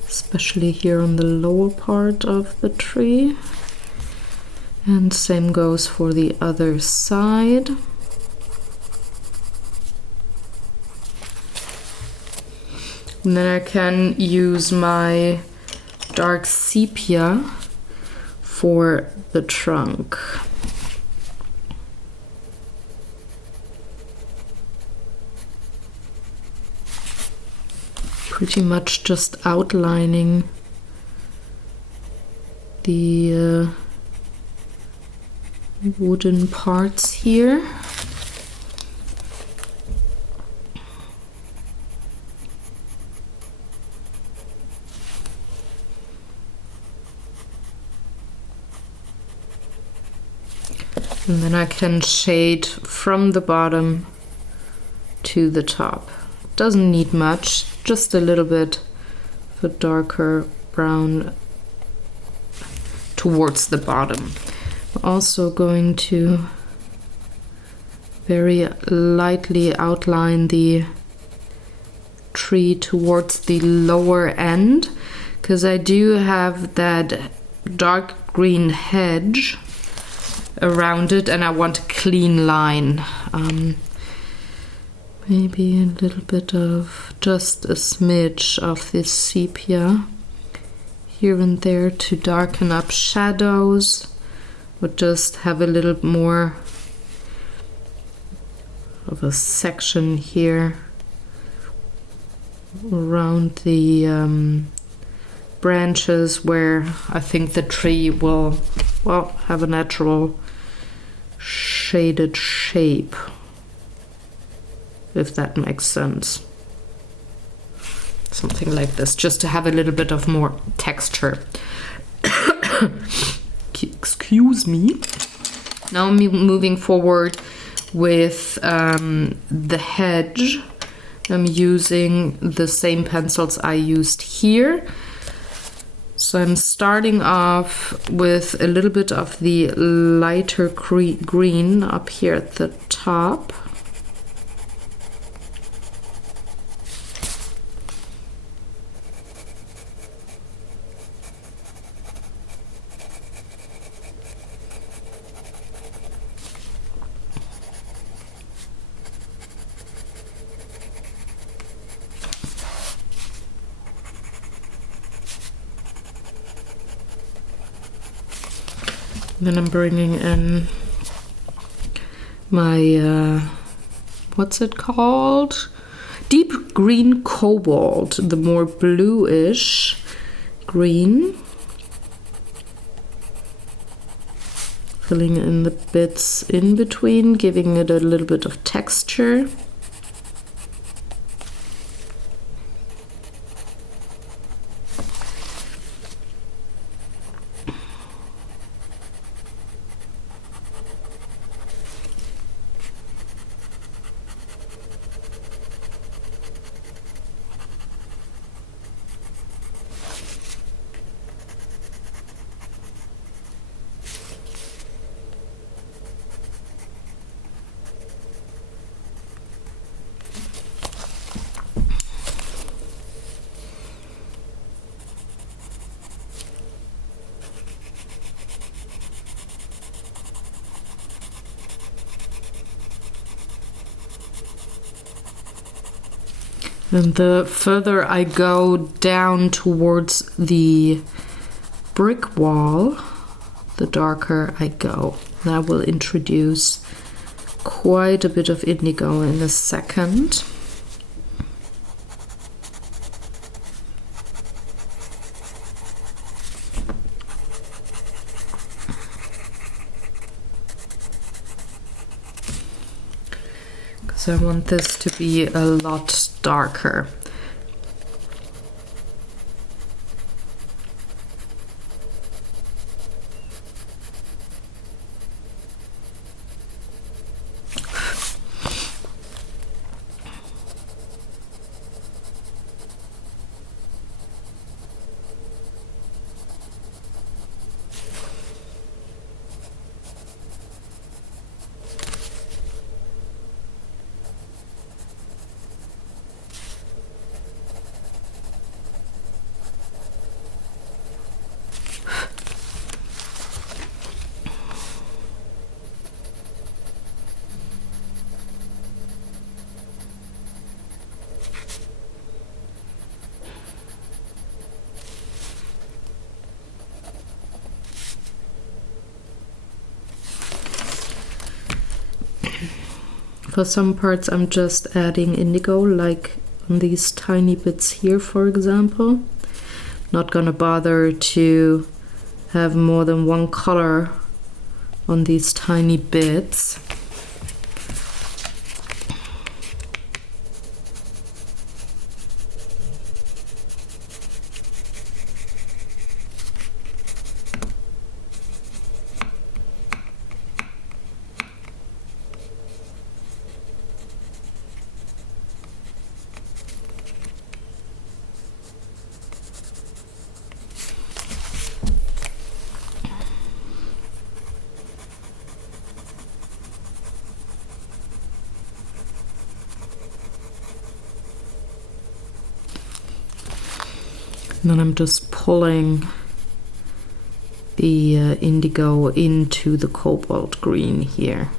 Especially here on the lower part of the tree. And same goes for the other side. And then I can use my dark sepia for the trunk. Pretty much just outlining the wooden parts here. And then I can shade from the bottom to the top. Doesn't need much, just a little bit of a darker brown towards the bottom. I'm also going to very lightly outline the tree towards the lower end, because I do have that dark green hedge around it and I want a clean line. Maybe a little bit of just a smidge of this sepia here and there to darken up shadows, or just have a little more of a section here around the branches where I think the tree will, well, have a natural shaded shape, if that makes sense. Something like this, just to have a little bit of more texture. Excuse me. Now I'm moving forward with the hedge. I'm using the same pencils I used here. So I'm starting off with a little bit of the lighter green up here at the top. Then I'm bringing in my, what's it called? Deep green cobalt, the more bluish green. Filling in the bits in between, giving it a little bit of texture. And the further I go down towards the brick wall, the darker I go. And I will introduce quite a bit of indigo in a second. So I want this to be a lot darker. For some parts I'm just adding indigo, like on these tiny bits here, for example. Not gonna bother to have more than one color on these tiny bits. And then I'm just pulling the indigo into the cobalt green here.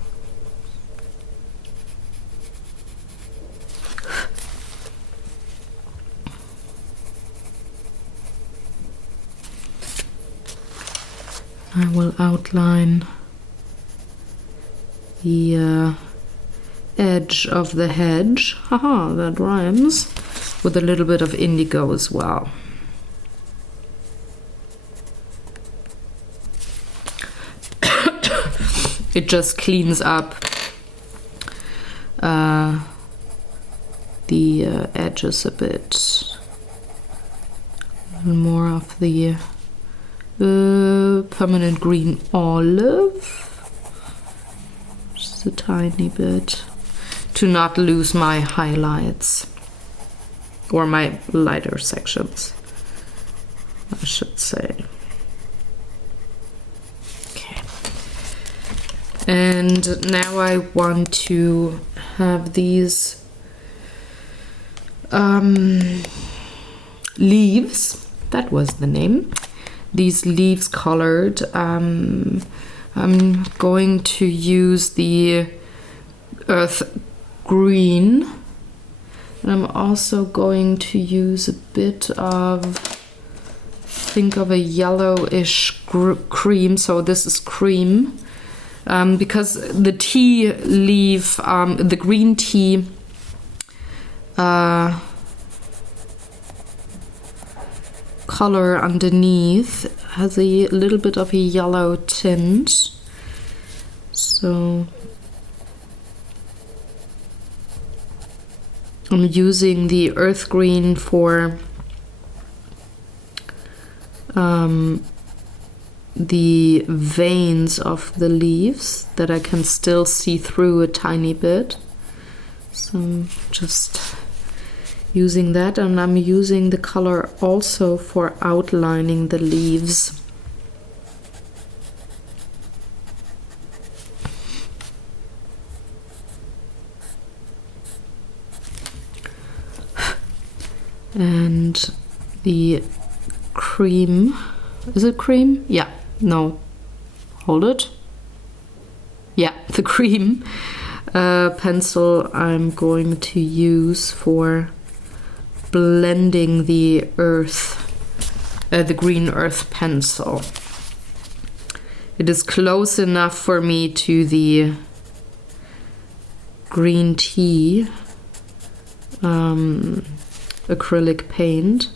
I will outline the edge of the hedge, haha, that rhymes, with a little bit of indigo as well. It just cleans up the edges a bit. A little more of the permanent green olive, just a tiny bit, to not lose my highlights, or my lighter sections, I should say. And now I want to have these leaves, that was the name, these leaves colored. I'm going to use the earth green, and I'm also going to use a bit of, think of a yellowish cream, so this is cream. Because the tea leaf, the green tea color underneath has a little bit of a yellow tint, so I'm using the earth green for the veins of the leaves that I can still see through a tiny bit. So I'm just using that, and I'm using the color also for outlining the leaves. And the cream, is it cream? Yeah. No, hold it. Yeah, the cream pencil I'm going to use for blending the earth, the green earth pencil. It is close enough for me to the green tea acrylic paint.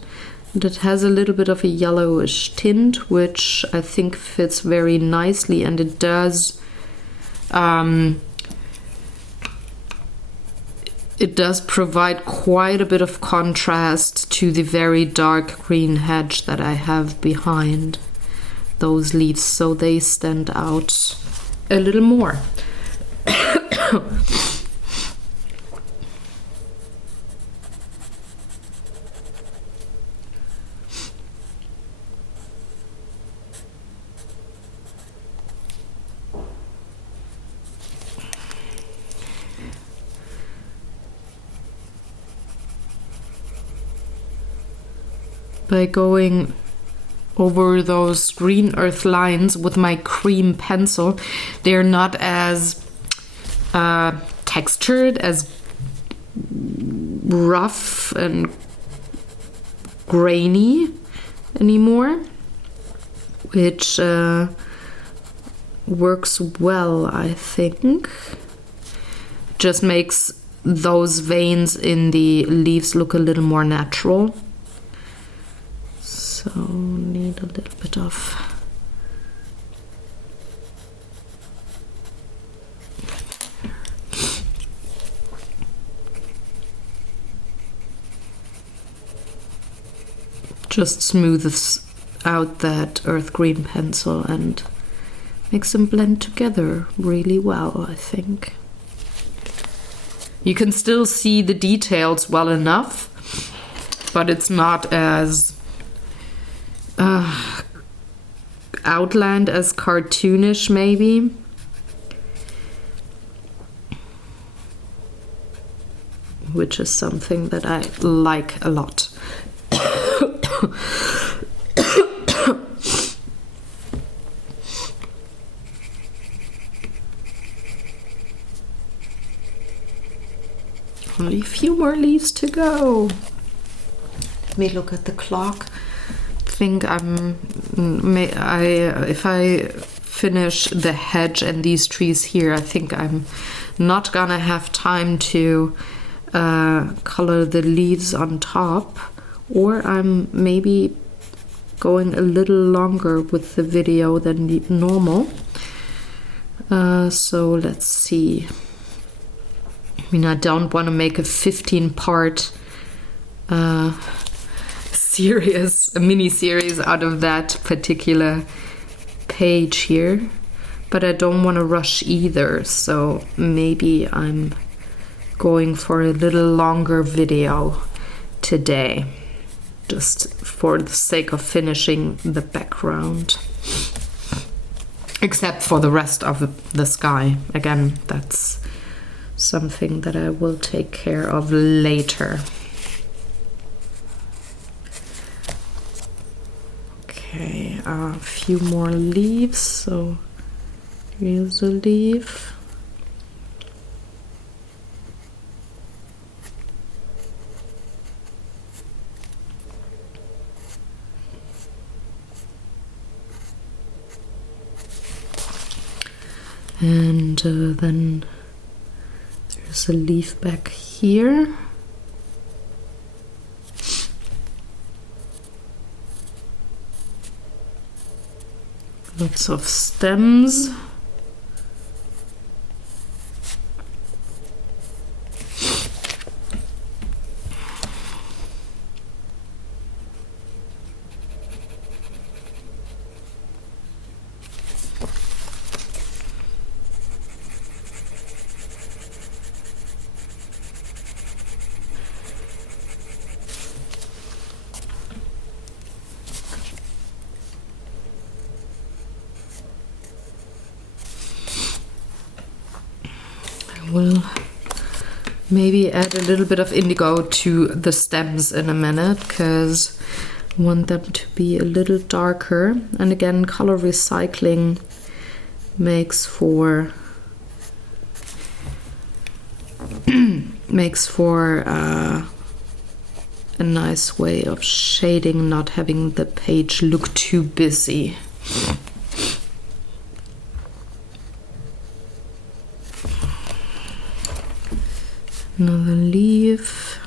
And it has a little bit of a yellowish tint, which I think fits very nicely, and it does provide quite a bit of contrast to the very dark green hedge that I have behind those leaves, so they stand out a little more. By going over those green earth lines with my cream pencil, they're not as textured, as rough and grainy anymore, which works well, I think. just makes those veins in the leaves look a little more natural. So need a little bit of just smooths out that earth green pencil and makes them blend together really well, I think. You can still see the details well enough, but it's not as Outland as cartoonish maybe. Which is something that I like a lot. Only a few more leaves to go. Let me look at the clock. Think if I finish the hedge and these trees here, I think I'm not gonna have time to color the leaves on top, or I'm maybe going a little longer with the video than normal. So let's see. I mean, I don't want to make a 15-part series, a mini series out of that particular page here, but I don't want to rush either, so maybe I'm going for a little longer video today, just for the sake of finishing the background, except for the rest of the sky. Again, that's something that I will take care of later. Okay, a few more leaves. So here's a leaf. And then there's a leaf back here. Lots of stems. Will maybe add a little bit of indigo to the stems in a minute, because I want them to be a little darker. And again, color recycling makes for a nice way of shading, not having the page look too busy. Another leaf.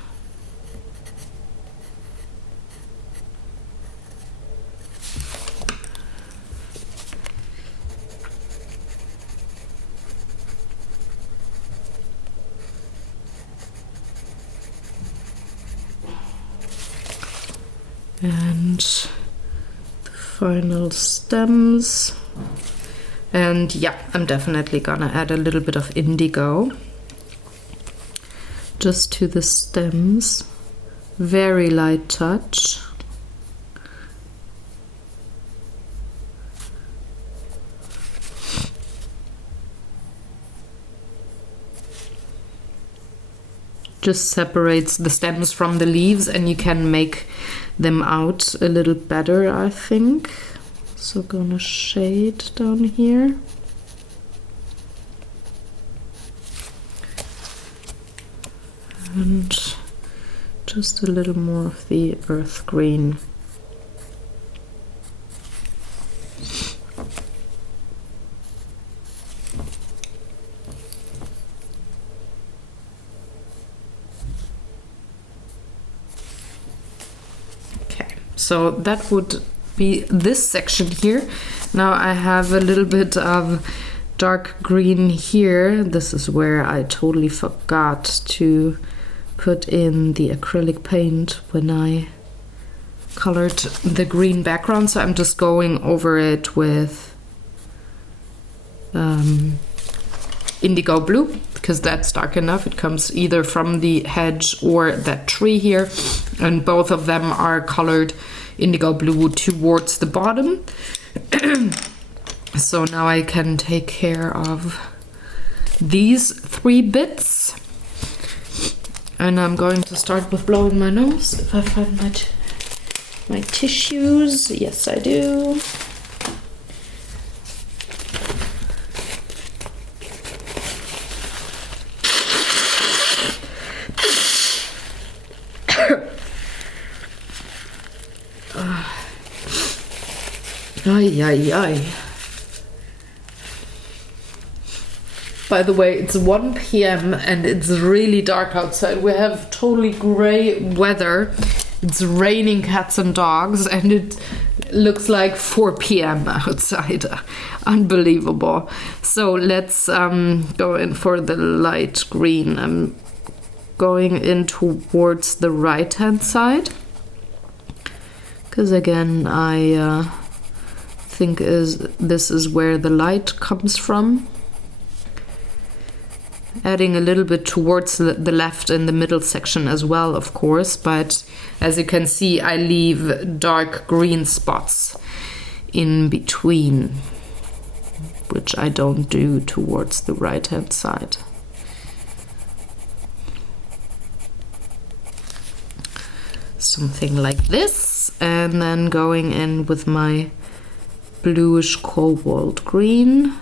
And the final stems. And yeah, I'm definitely gonna add a little bit of indigo just to the stems. Very light touch. Just separates the stems from the leaves, and you can make them out a little better, I think. So gonna shade down here. And just a little more of the earth green. So that would be this section here. Now I have a little bit of dark green here. This is where I totally forgot to put in the acrylic paint when I colored the green background, so I'm just going over it with indigo blue, because that's dark enough. It comes either from the hedge or that tree here, and both of them are colored indigo blue towards the bottom. So now I can take care of these 3 bits, and I'm going to start with blowing my nose. If I find my tissues, yes I do. Ay, ay, ay. By the way, it's 1 p.m. and it's really dark outside. We have totally gray weather. It's raining cats and dogs, and it looks like 4 p.m. outside. Unbelievable. So let's go in for the light green. I'm going in towards the right-hand side, because again, I think this is where the light comes from. Adding a little bit towards the left in the middle section as well, of course, but as you can see, I leave dark green spots in between, which I don't do towards the right-hand side. Something like this, and then going in with my bluish cobalt green.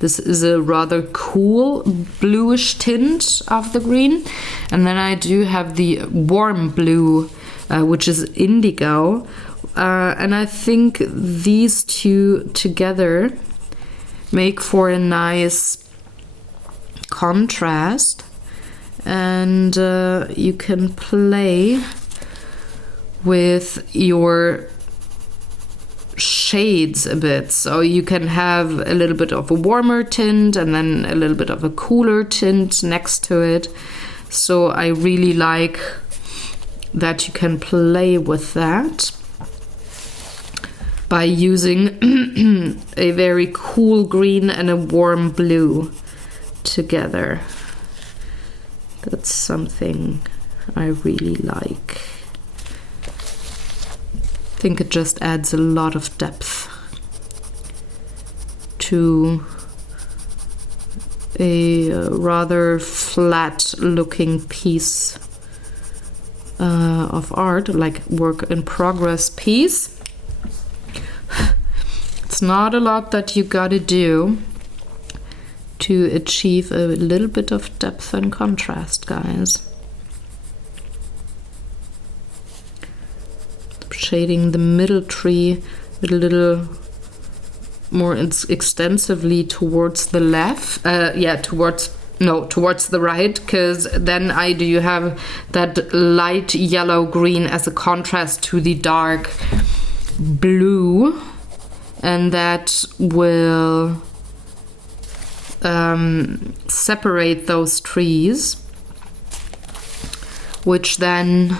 This is a rather cool bluish tint of the green. And then I do have the warm blue, which is indigo. And I think these two together make for a nice contrast. And you can play with your shades a bit, so you can have a little bit of a warmer tint and then a little bit of a cooler tint next to it. So I really like that you can play with that by using a very cool green and a warm blue together. That's something I really like. I think it just adds a lot of depth to a rather flat looking piece of art, like work in progress piece. It's not a lot that you gotta do to achieve a little bit of depth and contrast, guys. Shading the middle tree a little more extensively towards the left, towards the right, because then I do have that light yellow green as a contrast to the dark blue, and that will separate those trees, which then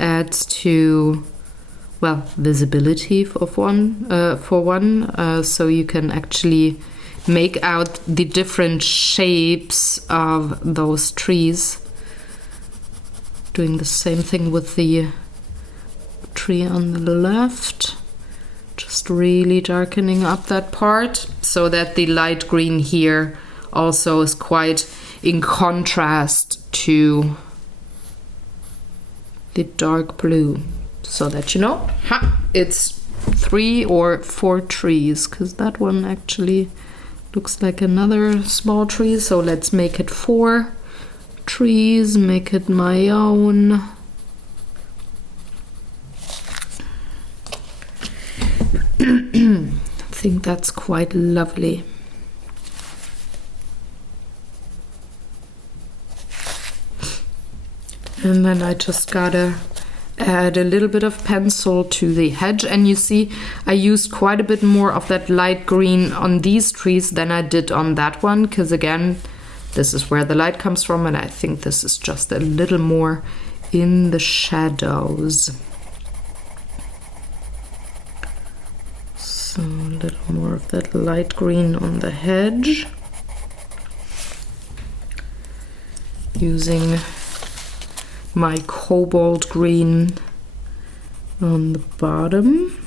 adds to, well, visibility for one, so you can actually make out the different shapes of those trees. Doing the same thing with the tree on the left, just really darkening up that part so that the light green here also is quite in contrast to the dark blue, so that you know, it's 3 or 4 trees, because that one actually looks like another small tree. So let's make it 4 trees, make it my own. I think that's quite lovely. And then I just gotta add a little bit of pencil to the hedge, and you see I used quite a bit more of that light green on these trees than I did on that one, because again, this is where the light comes from, and I think this is just a little more in the shadows. So a little more of that light green on the hedge. Using my cobalt green on the bottom.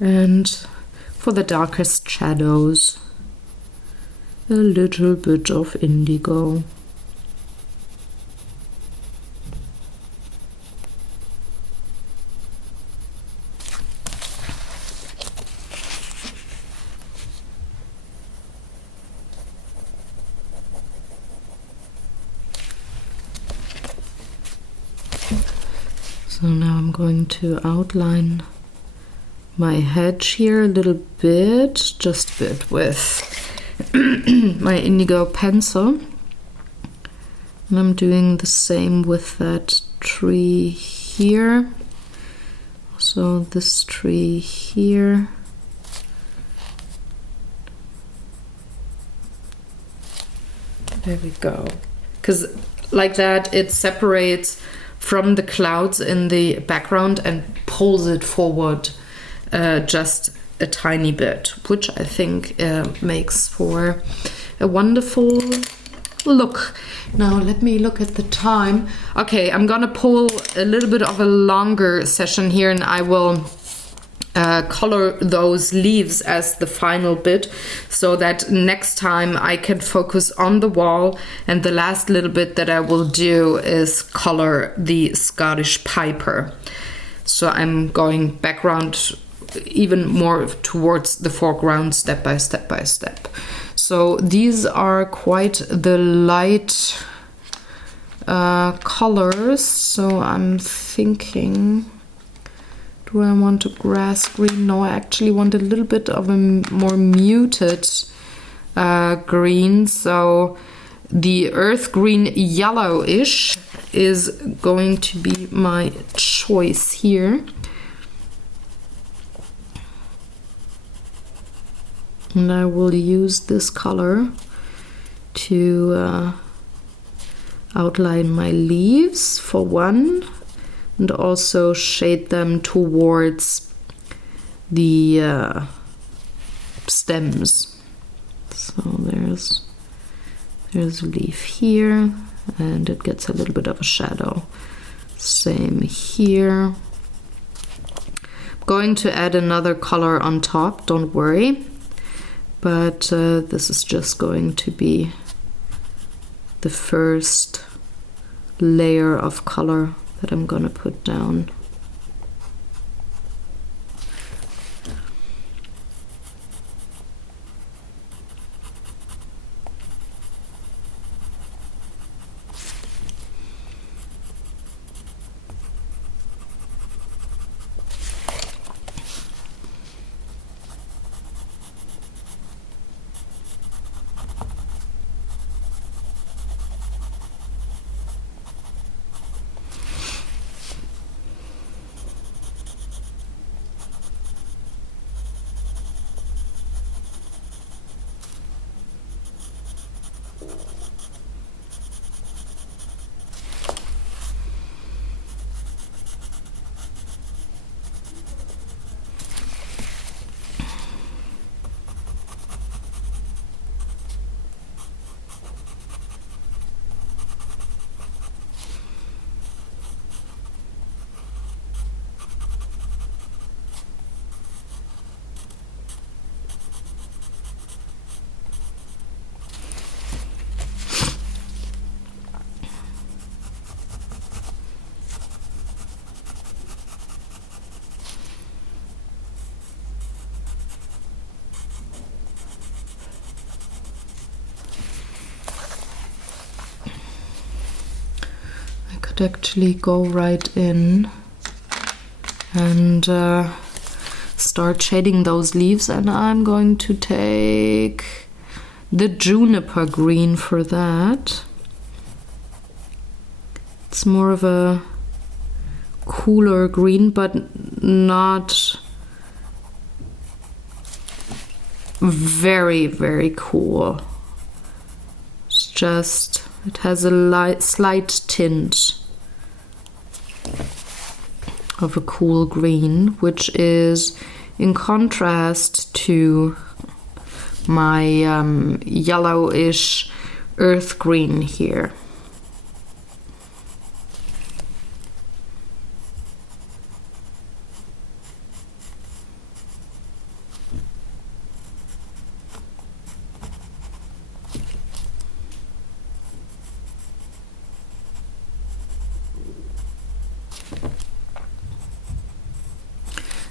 And for the darkest shadows, a little bit of indigo. So now I'm going to outline my hedge here a little bit, just a bit with my indigo pencil. And I'm doing the same with that tree here. So this tree here. There we go. Because like that, it separates from the clouds in the background and pulls it forward just a tiny bit, which I think makes for a wonderful look. Now let me look at the time. Okay, I'm gonna pull a little bit of a longer session here, and I will color those leaves as the final bit, so that next time I can focus on the wall, and the last little bit that I will do is color the Scottish Piper. So I'm going background even more towards the foreground, step by step by step. So these are quite the light colors, so I'm thinking, do I want a grass green? No, I actually want a little bit of a more muted green. So the earth green yellowish is going to be my choice here. And I will use this color to outline my leaves for one, and also shade them towards the stems. So there's a leaf here, and it gets a little bit of a shadow. Same here. I'm going to add another color on top, don't worry. But this is just going to be the first layer of color that I'm gonna put down. Actually go right in and start shading those leaves. And I'm going to take the juniper green for that. It's more of a cooler green, but not very, very cool. It's just, it has a slight tint of a cool green, which is in contrast to my yellowish earth green here.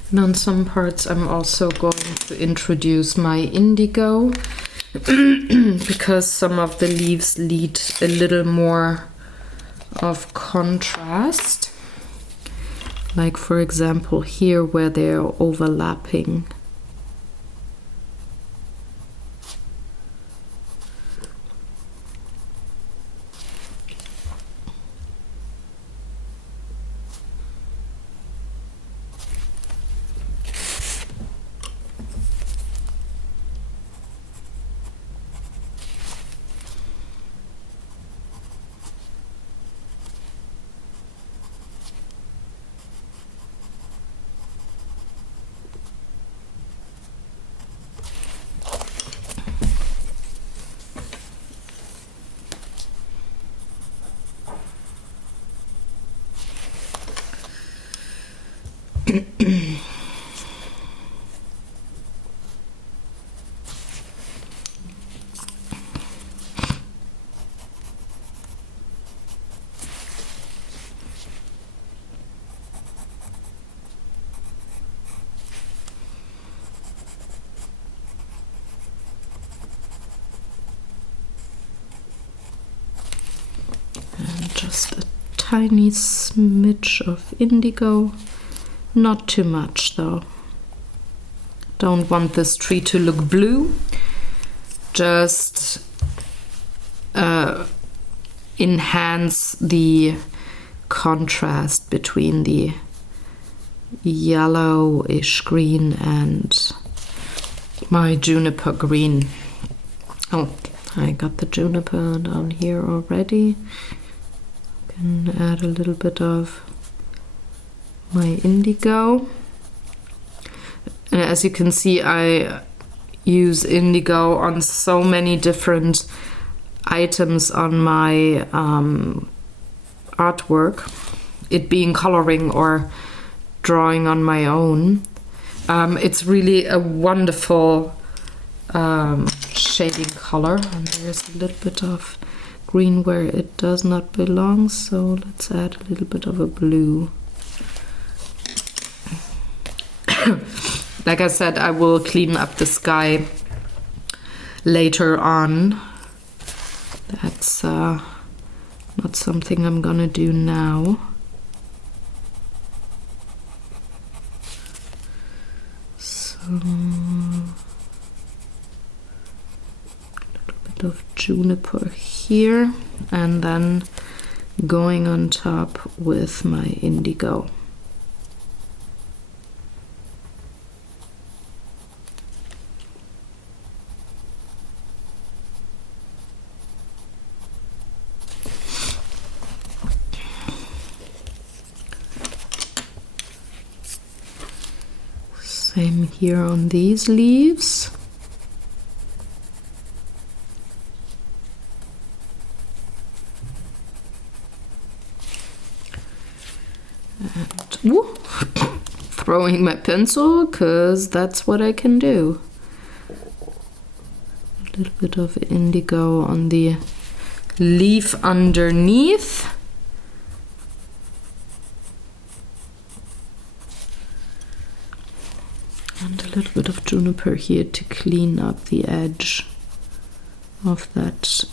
And on some parts I'm also going to introduce my indigo because some of the leaves need a little more of contrast. Like for example here where they're overlapping. Just a tiny smidge of indigo, not too much though. Don't want this tree to look blue, just enhance the contrast between the yellowish green and my juniper green. Oh, I got the juniper down here already. Can add a little bit of my indigo. And as you can see, I use indigo on so many different items on my artwork, it being coloring or drawing on my own. It's really a wonderful shading color, and there's a little bit of green where it does not belong, so let's add a little bit of a blue. Like I said, I will clean up the sky later on. That's not something I'm gonna do now. So a little bit of juniper here, and then going on top with my indigo. Same here on these leaves. And woo, throwing my pencil, because that's what I can do. A little bit of indigo on the leaf underneath. And a little bit of juniper here to clean up the edge of that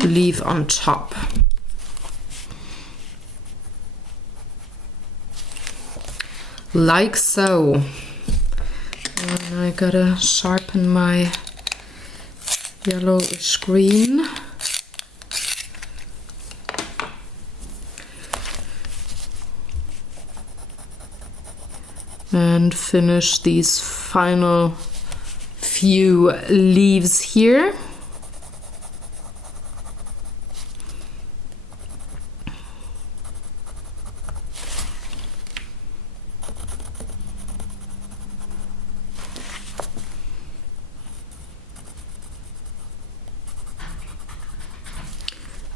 leaf on top. like so. And I gotta sharpen my yellowish green. And finish these final few leaves here.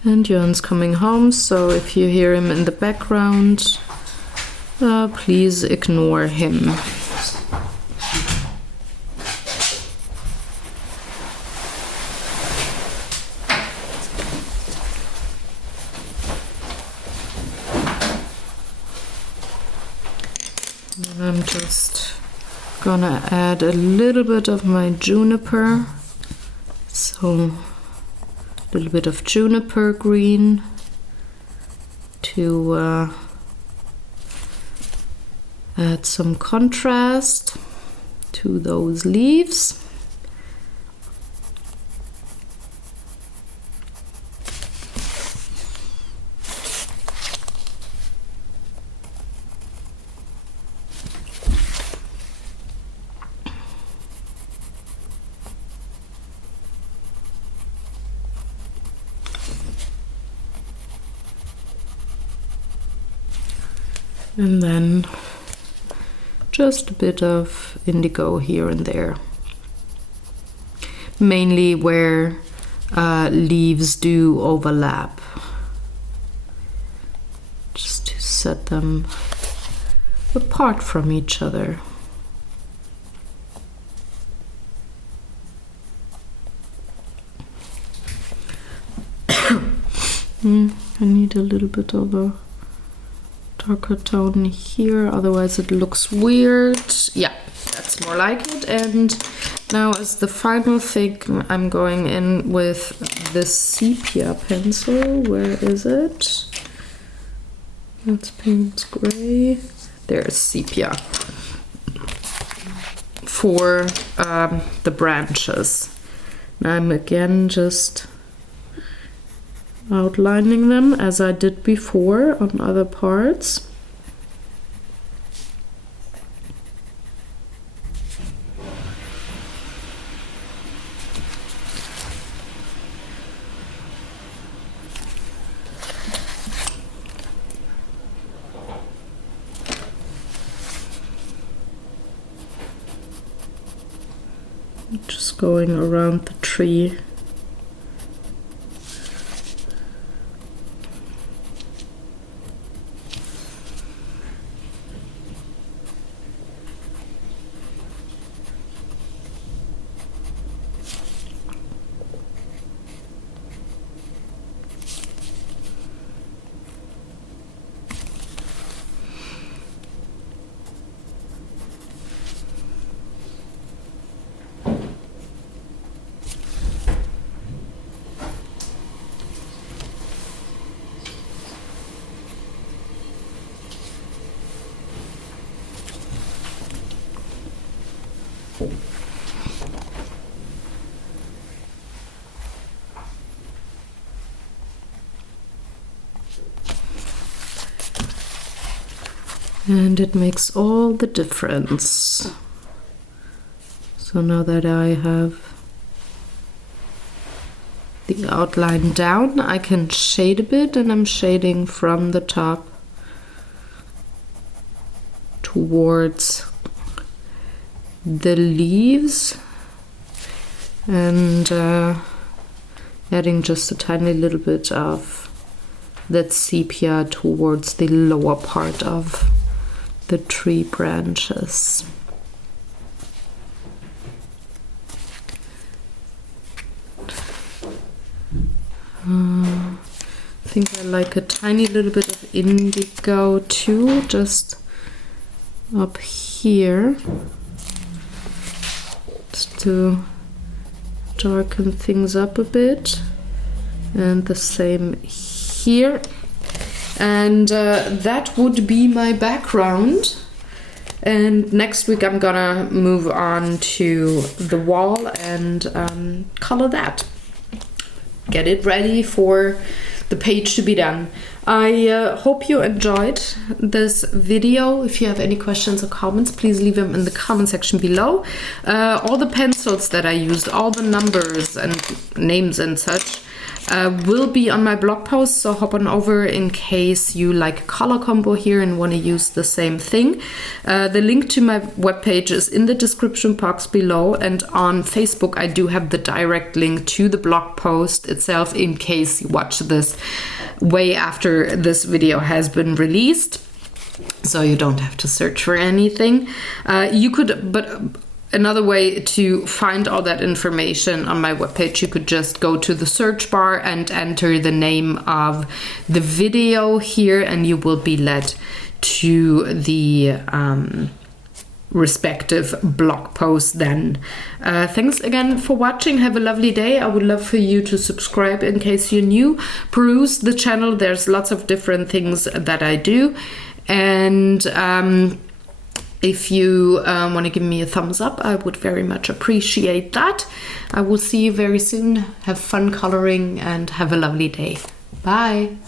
And Jörn's coming home, so if you hear him in the background, please ignore him. And I'm just gonna add a little bit of my juniper, so a little bit of juniper green to add some contrast to those leaves. And then just a bit of indigo here and there, mainly where leaves do overlap, just to set them apart from each other. I need a little bit of a darker tone here, otherwise it looks weird. Yeah, that's more like it. And now as the final thing, I'm going in with this sepia pencil. Where is it? That's Payne's Gray. There's sepia for the branches. Now I'm again just outlining them as I did before on other parts. Just going around the tree. And it makes all the difference. So now that I have the outline down, I can shade a bit, and I'm shading from the top towards the leaves and adding just a tiny little bit of that sepia towards the lower part of the tree branches. I think I like a tiny little bit of indigo too, just up here, just to darken things up a bit, and the same here. And that would be my background. And next week I'm gonna move on to the wall and color that. Get it ready for the page to be done. I hope you enjoyed this video. If you have any questions or comments, please leave them in the comment section below. All the pencils that I used, all the numbers and names and such, will be on my blog post, so hop on over in case you like a color combo here and want to use the same thing. The link to my webpage is in the description box below, and on Facebook I do have the direct link to the blog post itself in case you watch this way after this video has been released, so you don't have to search for anything. Another way to find all that information on my webpage, you could just go to the search bar and enter the name of the video here, and you will be led to the respective blog post then. Thanks again for watching. Have a lovely day. I would love for you to subscribe in case you're new. Peruse the channel. There's lots of different things that I do. And if you want to give me a thumbs up, I would very much appreciate that. I will see you very soon. Have fun coloring and have a lovely day. Bye.